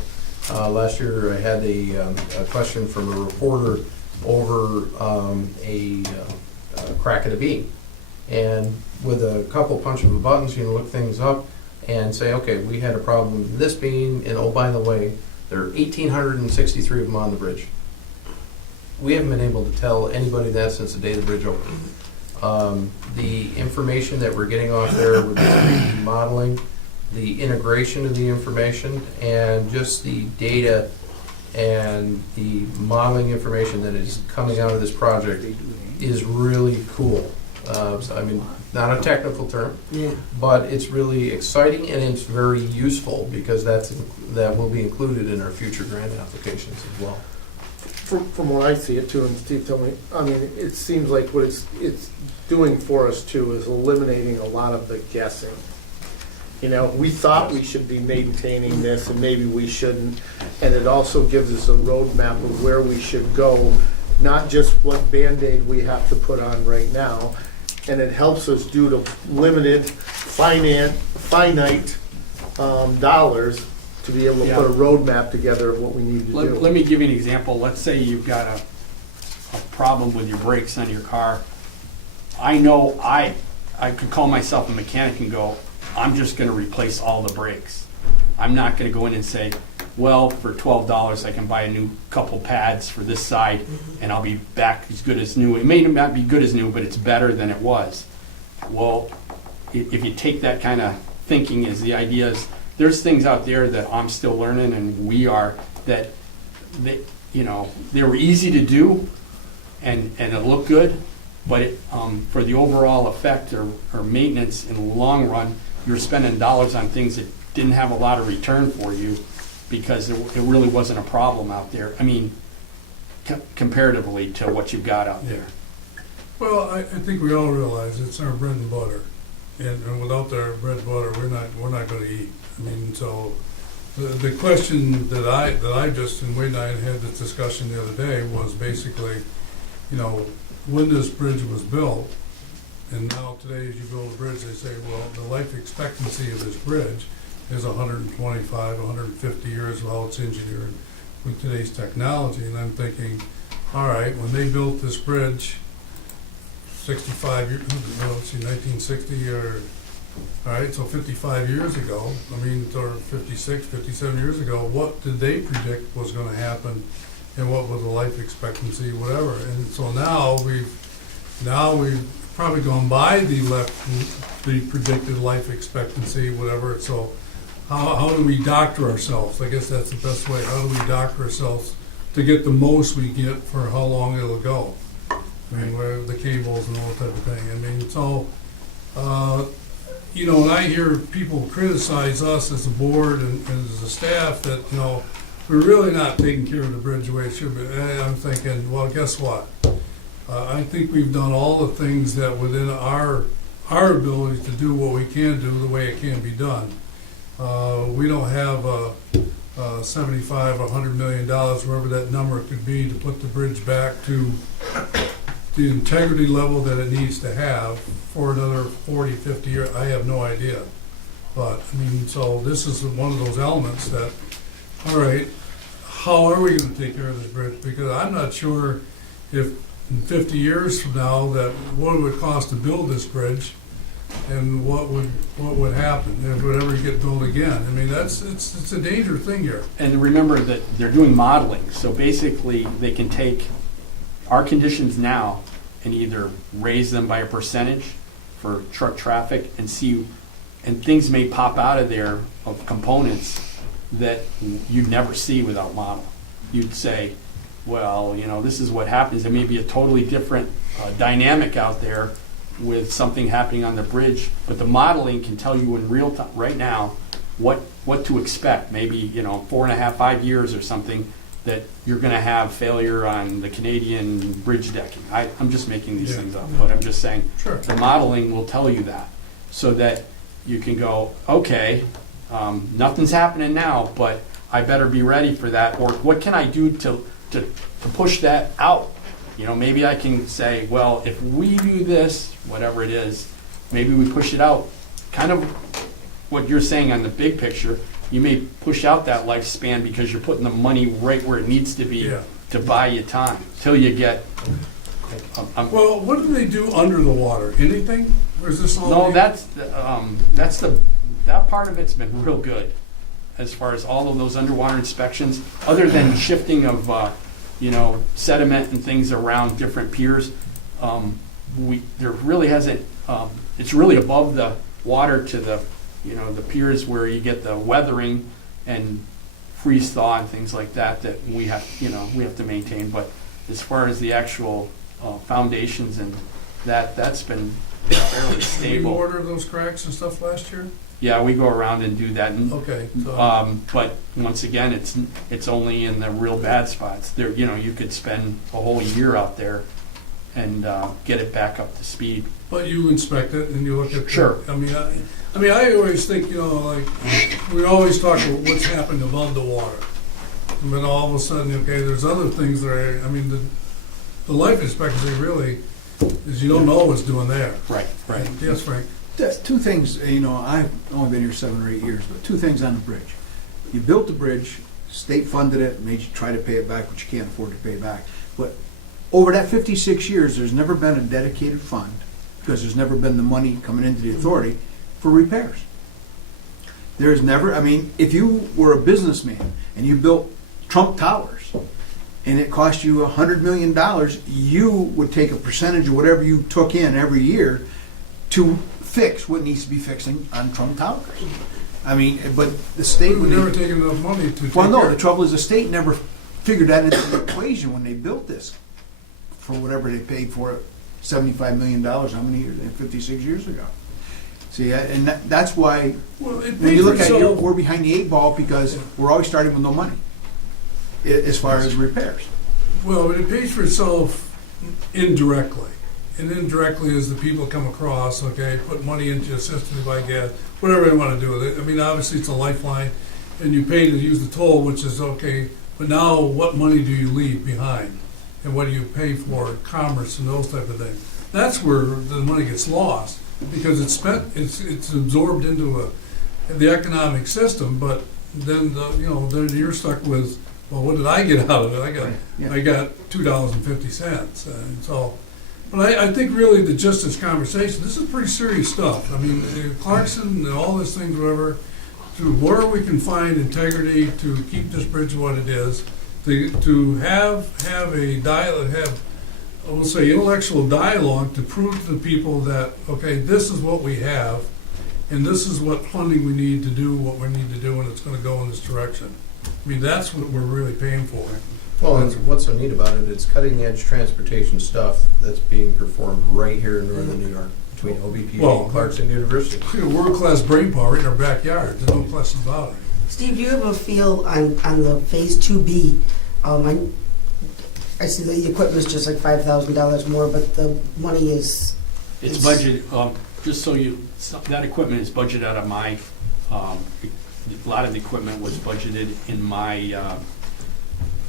Last year, I had a question from a reporter over a crack in a beam. And with a couple punch of the buttons, you can look things up and say, okay, we had a problem with this beam, and oh, by the way, there are 1,863 of them on the bridge. We haven't been able to tell anybody that since the day the bridge opened. The information that we're getting off there with the 3D modeling, the integration of the information, and just the data and the modeling information that is coming out of this project is really cool. I mean, not a technical term, Yeah. but it's really exciting and it's very useful because that will be included in our future grant applications as well. From what I see it too, and Steve told me, I mean, it seems like what it's doing for us too is eliminating a lot of the guessing. You know, we thought we should be maintaining this and maybe we shouldn't. And it also gives us a roadmap of where we should go, not just what Band-Aid we have to put on right now. And it helps us due to limited finite dollars to be able to put a roadmap together of what we need to do. Let me give you an example. Let's say you've got a problem with your brakes on your car. I know I could call myself a mechanic and go, I'm just going to replace all the brakes. I'm not going to go in and say, well, for $12 I can buy a new couple pads for this side and I'll be back as good as new. It may not be good as new, but it's better than it was. Well, if you take that kind of thinking as the idea is, there's things out there that I'm still learning and we are, that they were easy to do and it looked good, but for the overall effect or maintenance in the long run, you're spending dollars on things that didn't have a lot of return for you because it really wasn't a problem out there. I mean, comparatively to what you've got out there. Well, I think we all realize it's our bread and butter, and without our bread and butter, we're not going to eat. I mean, so the question that I just, and Wade and I had this discussion the other day, was basically, when this bridge was built, and now today as you build a bridge, they say, well, the life expectancy of this bridge is 125, 150 years of how it's engineered with today's technology. And I'm thinking, all right, when they built this bridge 65 years, 1960 or, all right, so 55 years ago, or 56, 57 years ago, what did they predict was going to happen and what was the life expectancy, whatever. And so now we've probably gone by the predicted life expectancy, whatever. So how do we doctor ourselves? I guess that's the best way. How do we doctor ourselves to get the most we get for how long it'll go? I mean, where the cables and all that type of thing. I mean, so, when I hear people criticize us as a board and as a staff that, we're really not taking care of the bridge the way it should be, I'm thinking, well, guess what? I think we've done all the things that within our ability to do what we can do the way it can be done. We don't have $75 or $100 million, wherever that number could be, to put the bridge back to the integrity level that it needs to have for another 40, 50 years. I have no idea. But, so this is one of those elements that, all right, how are we going to take care of this bridge? Because I'm not sure if in 50 years from now that what it would cost to build this bridge and what would happen if it would ever get built again. It's a dangerous thing here. And remember that they're doing modeling, so basically they can take our conditions now and either raise them by a percentage for truck traffic and things may pop out of there of components that you'd never see without model. You'd say, well, this is what happens. There may be a totally different dynamic out there with something happening on the bridge, but the modeling can tell you in real time, right now, what to expect. Maybe, 4.5, 5 years or something, that you're going to have failure on the Canadian bridge decking. I'm just making these things up, but I'm just saying the modeling will tell you that, so that you can go, okay, nothing's happening now, but I better be ready for that, or what can I do to push that out? Maybe I can say, well, if we do this, whatever it is, maybe we push it out. Kind of what you're saying on the big picture, you may push out that lifespan because you're putting the money right where it needs to be to buy you time till you get. Well, what do they do under the water? Anything? Or is this all? No, that part of it's been real good, as far as all of those underwater inspections. Other than shifting of sediment and things around different piers, there really hasn't. It's really above the water to the the piers where you get the weathering, and freeze thaw and things like that we have, we have to maintain. But as far as the actual foundations and that's been fairly Did you stable. order those cracks and stuff last year? Yeah, we go around and do that. And, Okay, so, but once again, it's only in the real bad spots. There, you could spend a whole year out there and get it back up to speed. but you inspect it and you look at. Sure. I mean, I always think, like, we always talk about what's happened above the water. And then all of a sudden, okay, there's other things that are, I mean, the life expectancy really is you don't know what's doing there. Right. Yes, Frank? Two things, I've only been here 7 or 8 years, but two things on the bridge. You built the bridge, state funded it, made you try to pay it back, but you can't afford to pay it back. But over that 56 years, there's never been a dedicated fund, because there's never been the money coming into the authority for repairs. There's never, if you were a businessman and you built Trump Towers, and it cost you $100 million, you would take a percentage of whatever you took in every year to fix what needs to be fixing on Trump Towers. But the state We've never taken enough money to take well, no, care the of it. trouble is the state never figured that into the equation when they built this for whatever they paid for it, $75 million, how many years, 56 years ago. See, and that's why, Well, it when paid you for look at it, itself. we're behind the 8 ball because we're always starting with no money as far as repairs. Well, but it pays for itself indirectly. And indirectly is the people come across, okay, put money into your system to buy gas, whatever they want to do with it. I mean, obviously it's a lifeline, and you pay to use the toll, which is okay, but now what money do you leave behind? And what do you pay for commerce and those type of things? That's where the money gets lost, because it's spent, it's absorbed into the economic system, but then, then you're stuck with, well, what did I get out of it? I got $2.50, and so. But I think really the just this conversation, this is pretty serious stuff. I mean, Clarkson and all these things, whatever, to where we can find integrity to keep this bridge what it is, to have a dialogue, I will say intellectual dialogue to prove to the people that, okay, this is what we have, and this is what funding we need to do what we need to do, and it's gonna go in this direction. I mean, that's what we're really paying for. Well, and what's so neat about it, it's cutting-edge transportation stuff that's being performed right here in northern New York, between OBP and Clarkson University. We got world-class brain power in our backyard, there's no question about it. Steve, do you have a feel on the Phase 2B? I see that the equipment's just like $5,000 more, but the money is... It's budgeted, just so that equipment is budgeted out of my, a lot of the equipment was budgeted in my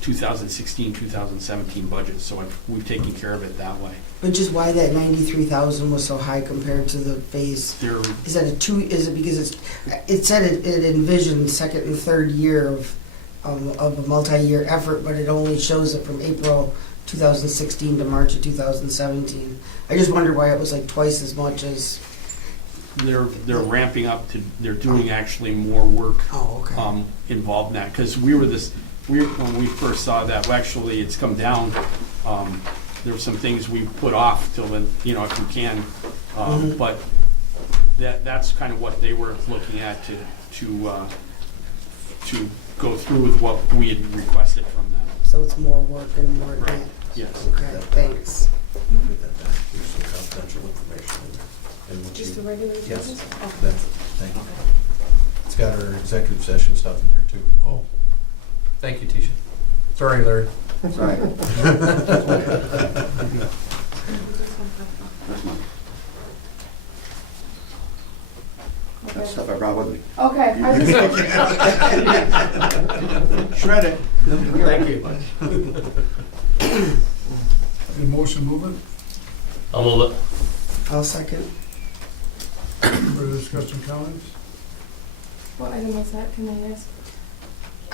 2016, 2017 budget, so we've taken care of it that way. But just why that 93,000 was so high compared to the phase? Is that is it because it said it envisioned second and third year of a multi-year effort, but it only shows it from April 2016 to March of 2017. I just wonder why it was like twice as much as... They're ramping up to, they're doing actually more work involved in that, because when we first saw that, well, actually, it's come down. There were some things we put off till then, if we can. But that's kind of what they were looking at to go through with what we had requested from them. So it's more work and more Right. grant. Yes. Okay, thanks. Put that back. There's some confidential information in there. And what Just you- the regular Yes, business? that's it. Thank you. It's got our executive session stuff in there too. Oh, Thank you, Tisha. Sorry, Larry. Sorry. Okay. Stuff I brought with me. Okay, I just, Shred it. Thank you. the motion movement, I'll move it. I'll second. further discussion, comments? what item was that, can I ask?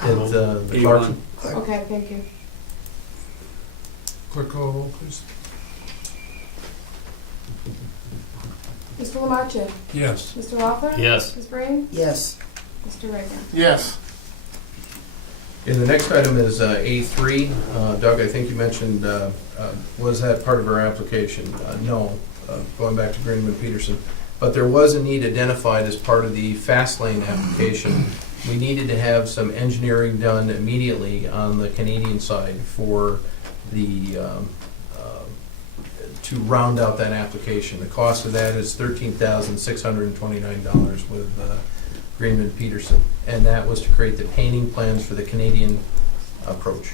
It's the A1. Clarkson. Okay, thank you. Clerk call roll, please. Mr. Lamarche? Yes. Mr. Walker? Yes. Ms. Breen? Yes. Mr. Reagan? Yes. And the next item is A3. Doug, I think you mentioned, was that part of our application? No, going back to Greenman Peterson. But there was a need identified as part of the fast lane application we needed to have some engineering done immediately on the Canadian side for the, to round out that application. The cost of that is $13,629 with Greenman Peterson. And that was to create the painting plans for the Canadian approach.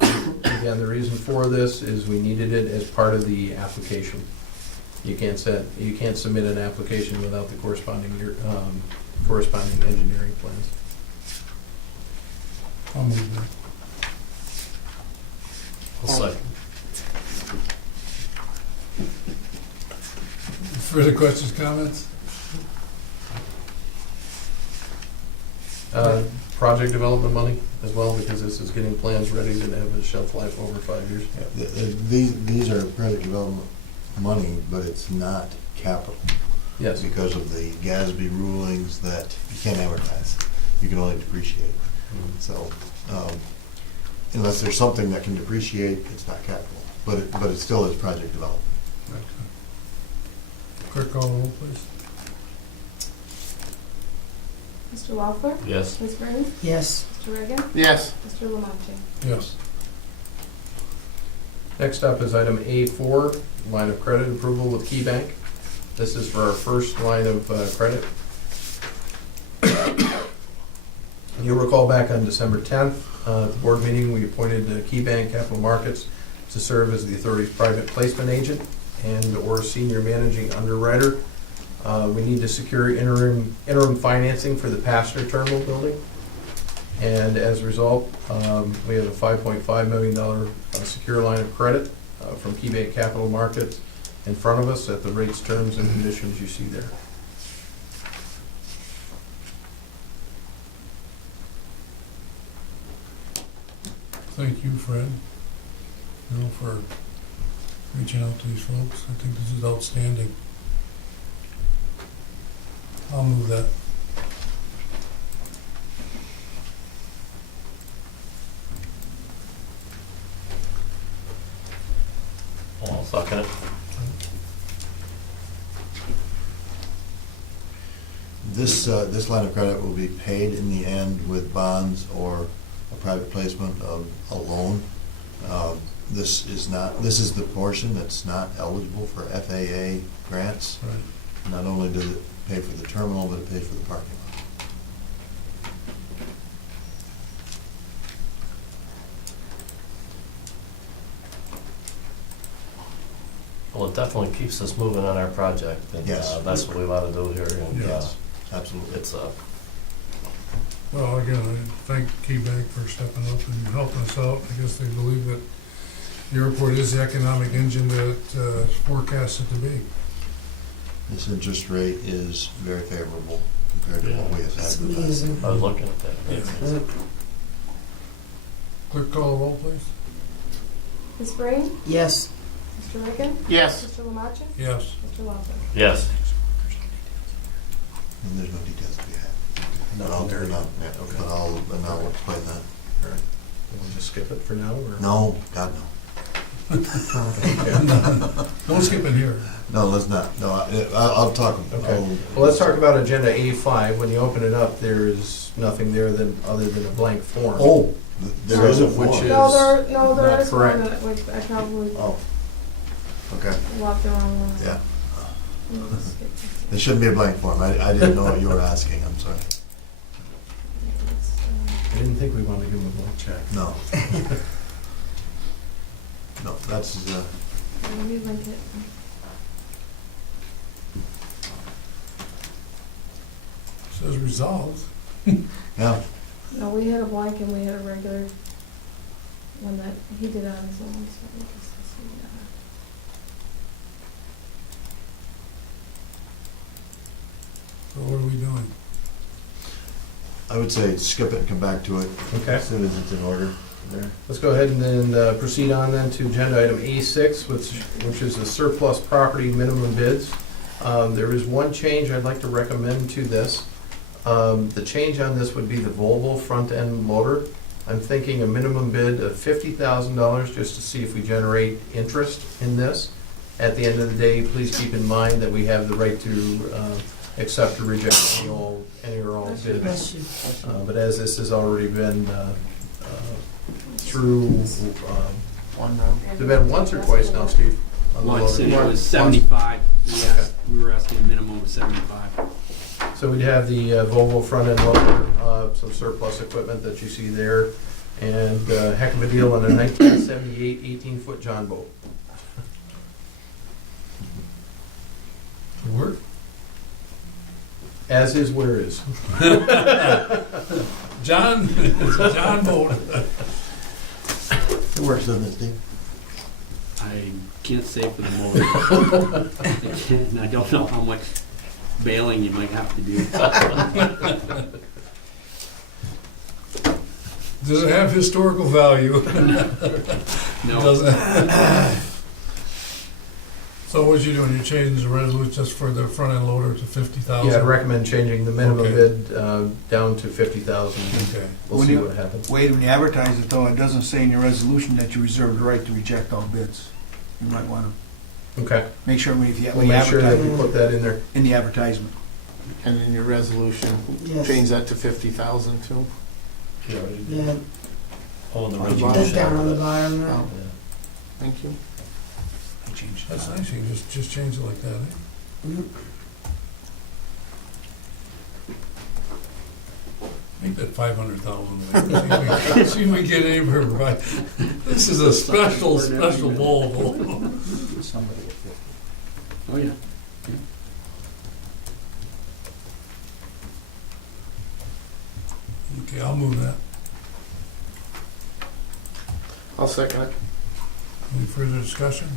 Again, the reason for this is we needed it as part of the application. You can't submit an application without the corresponding engineering plans. I'll move that. I'll second. Further questions, comments? Project development money as well, because this is getting plans ready to have a shelf life over 5 years. These are project development money, but it's not capital. Yes. Because of the GASB rulings that you can't amortize, you can only depreciate. So, unless there's something that can depreciate, it's not capital, but it still is project development. Clerk, call the roll, please. Mr. Walper? Yes. Ms. Brennan? Yes. Mr. Reagan? Yes. Mr. Lamache? Yes. Next up is item A4, line of credit approval with KeyBank. This is for our first line of credit. You'll recall back on December 10th, at the board meeting, we appointed KeyBank Capital Markets to serve as the authority's private placement agent and or senior managing underwriter. We need to secure interim financing for the passenger terminal building. And as a result, we have a $5.5 million secure line of credit from KeyBank Capital Markets in front of us at the rates, terms, and conditions you see there. Thank you, Fred, for reaching out to these folks. I think this is outstanding. I'll move that. I'll second it. This line of credit will be paid in the end with bonds or a private placement of a loan. This is the portion that's not eligible for FAA grants. Right. Not only does it pay for the terminal, but it pays for the parking lot. Well, it definitely keeps us moving on our project, and Yes. that's what we want to do here. And Yes. Absolutely. it's Well, again, I thank KeyBank for stepping up and helping us out. I guess they believe that the airport is the economic engine that it's forecasted to be. This interest rate is very favorable compared to what we have had It's in the past. amazing. I was looking at that. Clerk, call the roll, please. Ms. Brennan? Yes. Mr. Reagan? Yes. Mr. Lamache? Yes. Mr. Walper? Yes. And there's no details to be had. No, But I'll there- but I'll explain that. All right. We'll just skip it for now, or? No, God, no. Don't skip in here. No, let's not. No, I'll talk. Okay. Well, let's talk about agenda A5. When you open it up, there's nothing there other than a blank form. Oh, there is a Which form. is No, there not is one correct. that, which I probably Oh, okay, walked the wrong one. yeah. Let me just skip this. There shouldn't be a blank form. I didn't know what you were asking. I'm sorry. It's, I didn't think we wanted to give them a blank check. No. No, that's, let me link it. Says resolved. yeah. No, we had a blank and we had a regular one that he did on his own, so I guess this is, So what are we doing? I would say skip it and come back to it Okay. as soon as it's in order. Let's go ahead and then proceed on then to agenda item A6, which is the surplus property minimum bids. There is one change I'd like to recommend to this. The change on this would be the Volvo front-end loader. I'm thinking a minimum bid of $50,000 just to see if we generate interest in this. At the end of the day, please keep in mind that we have the right to accept or reject any or all bids. Bless you. But as this has already been through, One round. it's been once or twice now, Steve? on the Once, and loader? it was 75. We were asking a minimum of 75. So we'd have the Volvo front-end loader, some surplus equipment that you see there, and a heck of a deal on a 1978 18-foot John boat. Work? As is where is. John, it's a John boat. It works, doesn't it, Steve? I can't say for the moment. And I don't know how much bailing you might have to do. Does it have historical value? No. Doesn't. So what you doing? You're changing the resolution just for the front end loader to 50,000? Yeah, I'd recommend changing the minimum Okay. bid down to 50,000. Okay. We'll When see you- what happens. Wade, when you advertise it though, it doesn't say in your resolution that you reserve the right to reject all bids. You might want to Okay, make sure when we'll you make sure that advertise, we put that in there. in the advertisement. And in your resolution, Yes. change that to 50,000 too. Yeah, Oh, the On the that's resolution. down on the bottom there. Oh, thank you. I changed That's that. nice, you can just change it like that, eh? Mhm. Make that 500,000. See if we get anywhere, right? This is a special Volvo. Somebody at 50. Oh, yeah. Okay, I'll move that. I'll second it. Any further discussion?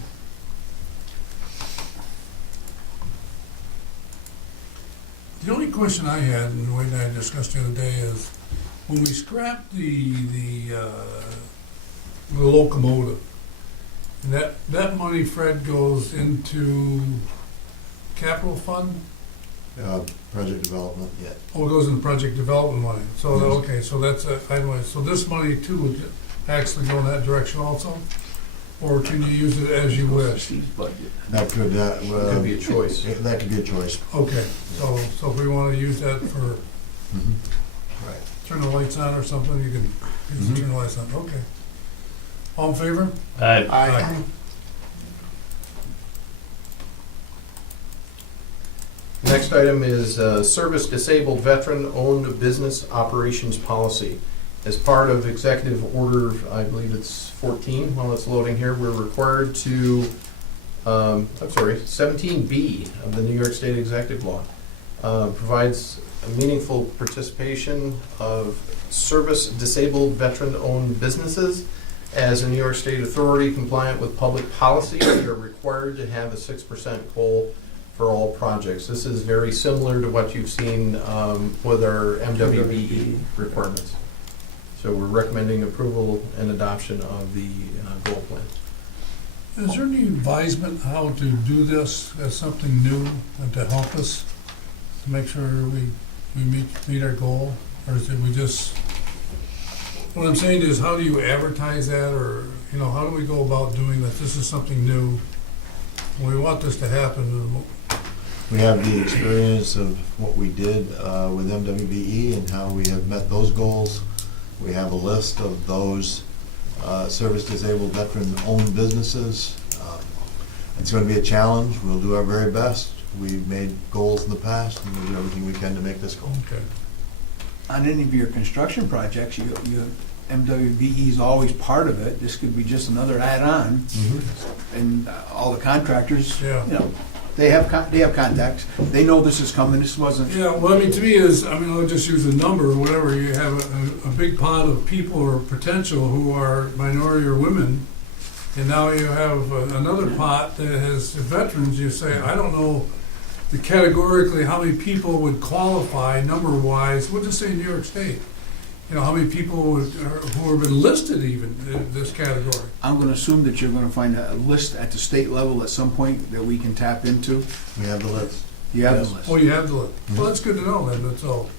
The only question I had, and Wade and I discussed the other day, is when we scrapped the locomotive, and that money, Fred, goes into capital fund? Project development, yeah. Oh, it goes into project development money. So, okay, so that's itemized. So this money too would actually go in that direction also? Or can you use it as you wish? That could, Could be a choice. that could be a choice. Okay, so if we want to use that for, Right. turn the lights on or something, you can use the turn the lights on, okay. All in favor? Aye. Aye. Aye. Next item is Service Disabled Veteran Owned Business Operations Policy. As part of Executive Order, I believe it's 14, while it's loading here, we're required to, 17B of the New York State Executive Law provides a meaningful participation of service disabled veteran-owned businesses. As a New York State authority compliant with public policy, we are required to have a 6% goal for all projects. This is very similar to what you've seen with our MWBE requirements. So we're recommending approval and adoption of the goal plan. Is there any advisement how to do this as something new and to help us to make sure we meet our goal? Or is it we just, what I'm saying is, how do you advertise that, or, you know, how do we go about doing that? This is something new. We want this to happen. We have the experience of what we did with MWBE and how we have met those goals. We have a list of those service disabled veteran-owned businesses. It's going to be a challenge. We'll do our very best. We've made goals in the past, and we'll do everything we can to make this goal. Okay. On any of your construction projects, MWBE is always part of it. This could be just another add-on, and all the contractors, Yeah. you know, they have contacts. They know this is coming. This wasn't. Yeah, well, I mean, to me is, I mean, I'll just use a number or whatever. You have a big pot of people or potential who are minority or women, and now you have another pot that has veterans. You say, I don't know categorically how many people would qualify number-wise. We'll just say New York State. how many people who have been listed even in this category? I'm gonna assume that you're gonna find a list at the state level at some point that we can tap into. We have the list. You have Yes. the list. Oh, you have the list. Well, that's good to know then, that's all.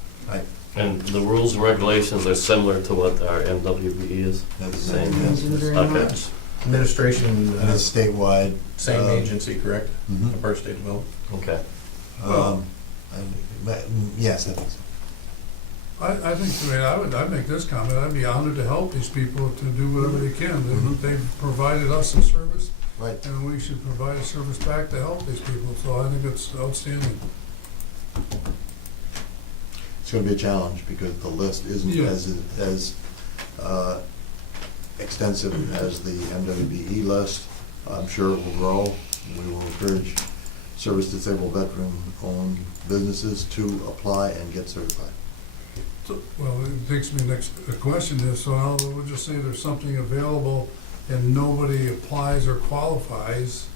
And the rules and regulations are similar to what our MWBE is? That's the Same, same, Thank you yes. very Okay. much. Administration, And it's statewide. same agency, correct? Mhm. Empire State Development. Okay. Yes, I think so. I think, I'd make this comment, I'd be honored to help these people to do whatever they can. Mhm. They've provided us a service, Right. and we should provide a service back to help these people, so I think it's outstanding. It's gonna be a challenge because the list isn't Yeah. as extensive as the MWBE list. I'm sure it will grow. We will encourage service disabled veteran-owned businesses to apply and get certified. So, well, it takes me next, the question is, so now we'll just say there's something available and nobody applies or qualifies,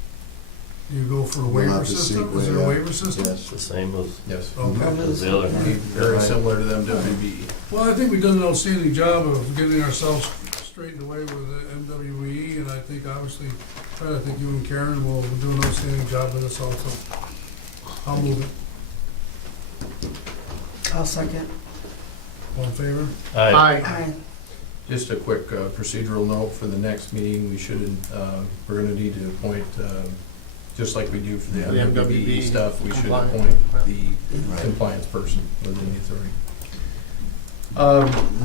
you go for a We'll waiver have to system? seek Is there a yeah. waiver system? Yes. The same as Yes. Okay. as the other. Very similar to the MWBE. Well, I think we've done an outstanding job of getting ourselves straightened away with the MWE, and I think obviously, Fred, I think you and Karen will do an outstanding job with this also. I'll move it. I'll second. All in favor? Aye. Aye. Just a quick procedural note for the next meeting, we should, we're gonna need to appoint, just like we do for the The MWBE MWBE stuff, we should compliant. appoint the Right. compliance person within the authority.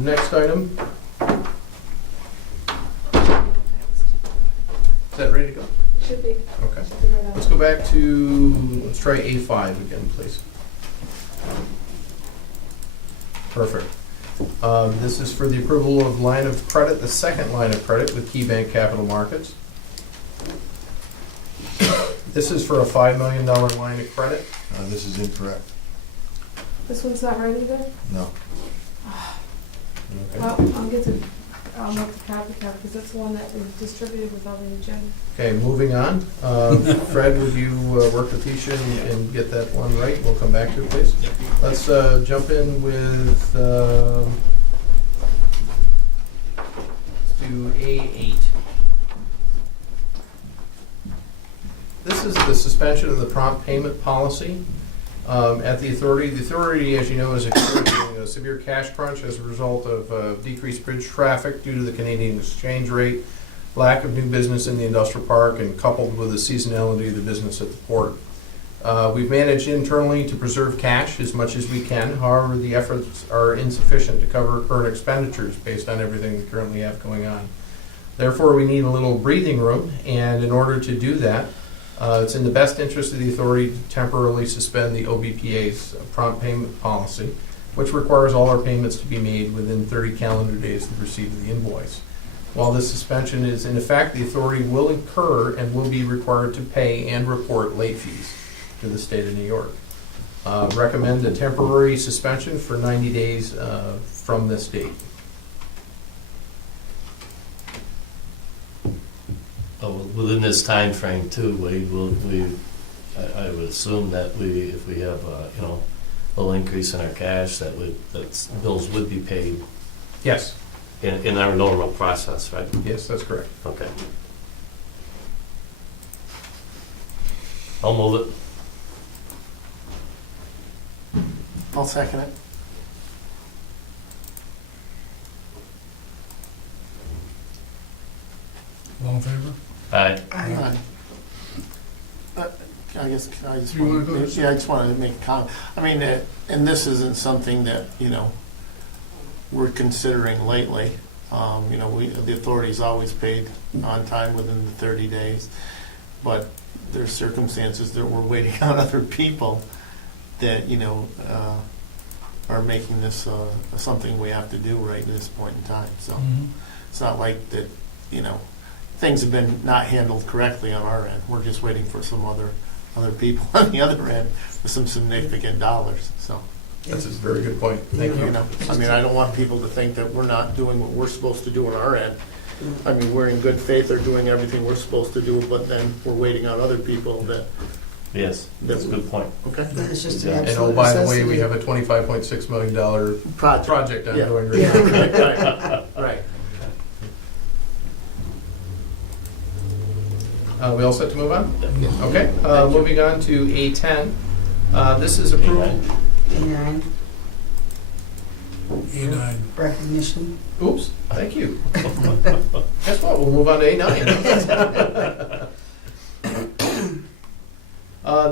Next item, is that ready to go? Should be. Okay. Should be right on. Let's go back to, let's try A5 again, please. Perfect. This is for the approval of line of credit, the second line of credit with KeyBank Capital Markets. This is for a $5 million line of credit. This is incorrect. This one's not ready then? No. Okay. Well, I'll make the copycat, because that's the one that was distributed with all the agenda. Okay, moving on. Fred, would you work with Tisha and get that one right? We'll come back to it, please. Let's jump in with, let's do A8. This is the suspension of the prompt payment policy at the authority. The authority, as you know, is experiencing a severe cash crunch as a result of decreased bridge traffic due to the Canadian exchange rate, lack of new business in the industrial park, and coupled with the seasonality of the business at the port. We've managed internally to preserve cash as much as we can. However, the efforts are insufficient to cover current expenditures based on everything we currently have going on. Therefore, we need a little breathing room, and in order to do that, it's in the best interest of the authority to temporarily suspend the OBPA's prompt payment policy, which requires all our payments to be made within 30 calendar days of the receipt of the invoice. While this suspension is in effect, the authority will incur and will be required to pay and report late fees to the state of New York. Recommend a temporary suspension for 90 days from this date. Within this time frame too, Wade, I would assume that if we have, a little increase in our cash, that bills would be paid Yes, in our normal process, right? yes, that's correct. Okay. I'll move it. I'll second it. All in favor? Aye. Aye. I guess, I just You wanna go? wanted, yeah, I just wanted to make a comment. I mean, and this isn't something that, we're considering lately. The authority's always paid on time within the 30 days, but there's circumstances that we're waiting on other people that, are making this something we have to do right at this point in time. So it's not like that, things have been not handled correctly on our end. We're just waiting for some other people on the other end with some significant dollars, so. That's a very good point. Thank you. I don't want people to think that we're not doing what we're supposed to do on our end. I mean, we're in good faith, they're doing everything we're supposed to do, but then we're waiting on other people that Yes, that's a good point. Okay. Then it's just an Yeah. And absolute oh, by the way, we necessity. have a $25.6 million project Yeah. ongoing right Yeah. now. Right. We all set to move on? Yeah. Okay, moving on to A10. This is approval. A9, E9. recognition. Oops, thank you. Guess what, we'll move on to A9.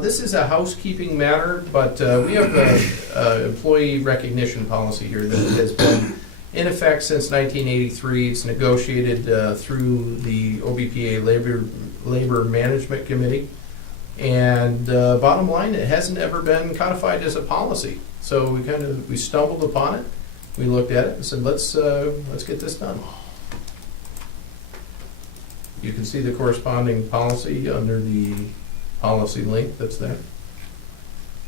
This is a housekeeping matter, but we have an employee recognition policy here that has been in effect since 1983. It's negotiated through the OBPA Labor Management Committee. And bottom line, it hasn't ever been codified as a policy. So we stumbled upon it. We looked at it and said, let's get this done. You can see the corresponding policy under the policy link that's there.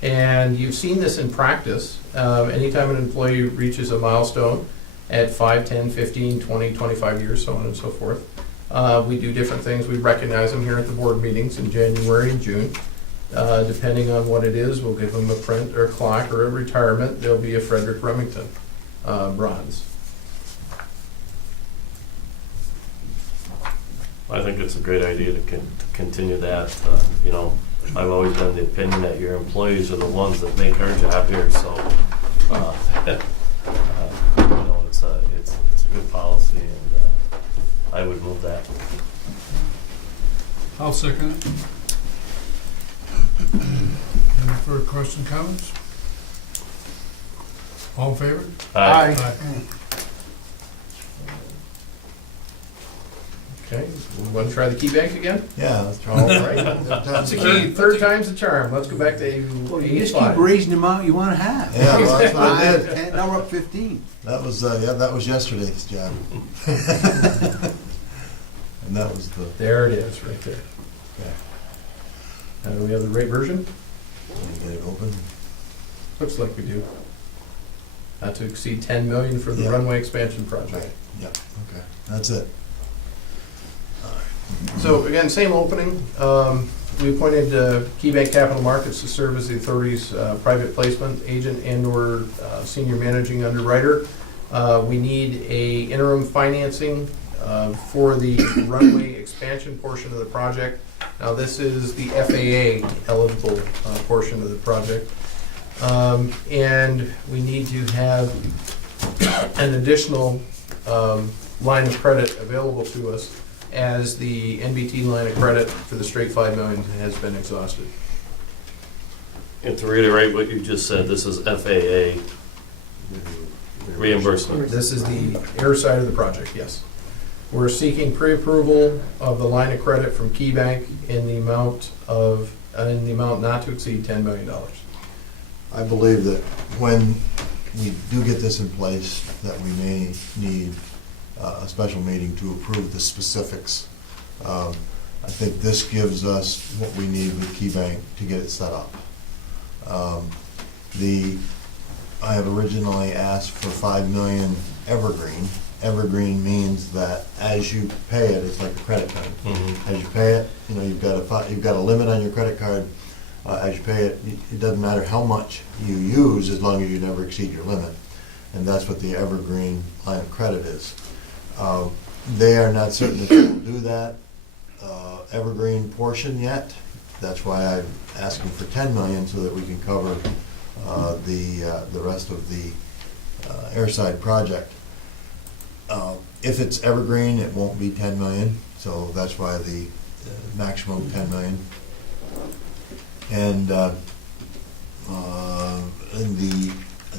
And you've seen this in practice. Anytime an employee reaches a milestone at 5, 10, 15, 20, 25 years, so on and so forth, we do different things. We recognize them here at the board meetings in January and June. Depending on what it is, we'll give them a print or a clock or a retirement. There'll be a Frederick Remington bronze. I think it's a great idea to continue that. You know, I've always been of the opinion that your employees are the ones that make our job here, so, you know, it's a good policy, and I would move that. I'll second it. Any further question, comments? All in favor? Aye. Okay, we want to try the key bank again? Yeah, let's try. All right. That's the key. Third time's the charm. Let's go back to Well, you just keep A5. raising the amount you wanna have. Yeah, well, that's what I did. 5, 10, now we're up 15. That was, that was yesterday's job. And that was the, There it is, right there. Do we have the right version? let me get it open. Looks like we do. Not to exceed 10 million for the Yeah. runway expansion project. Right, yeah, okay, that's it. So again, same opening. We appointed KeyBank Capital Markets to serve as the authority's private placement agent and/or senior managing underwriter. We need a interim financing for the runway expansion portion of the project. Now, this is the FAA eligible portion of the project. And we need to have an additional line of credit available to us as the NBT line of credit for the straight 5 million has been exhausted. And to reiterate what you just said, this is FAA reimbursement. This is the air side of the project, yes. We're seeking pre-approval of the line of credit from KeyBank in the amount not to exceed $10 million. I believe that when we do get this in place, that we may need a special meeting to approve the specifics. I think this gives us what we need with KeyBank to get it set up. I have originally asked for 5 million evergreen. Evergreen means that as you pay it, it's like a credit card. Mhm. As you pay it, you know, you've got a limit on your credit card. As you pay it, it doesn't matter how much you use as long as you never exceed your limit. And that's what the evergreen line of credit is. They are not certain that they will do that evergreen portion yet. That's why I'm asking for 10 million so that we can cover the rest of the airside project. If it's evergreen, it won't be 10 million, so that's why the maximum 10 million. And I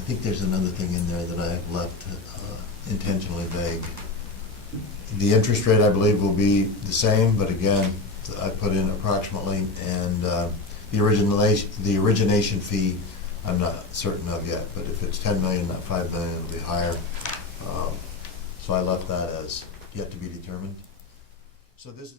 think there's another thing in there that I have left intentionally vague. The interest rate, I believe, will be the same, but again, I put in approximately, and the origination fee, I'm not certain of yet, but if it's 10 million, not 5 million, it'll be higher. So I left that as yet to be determined. So this is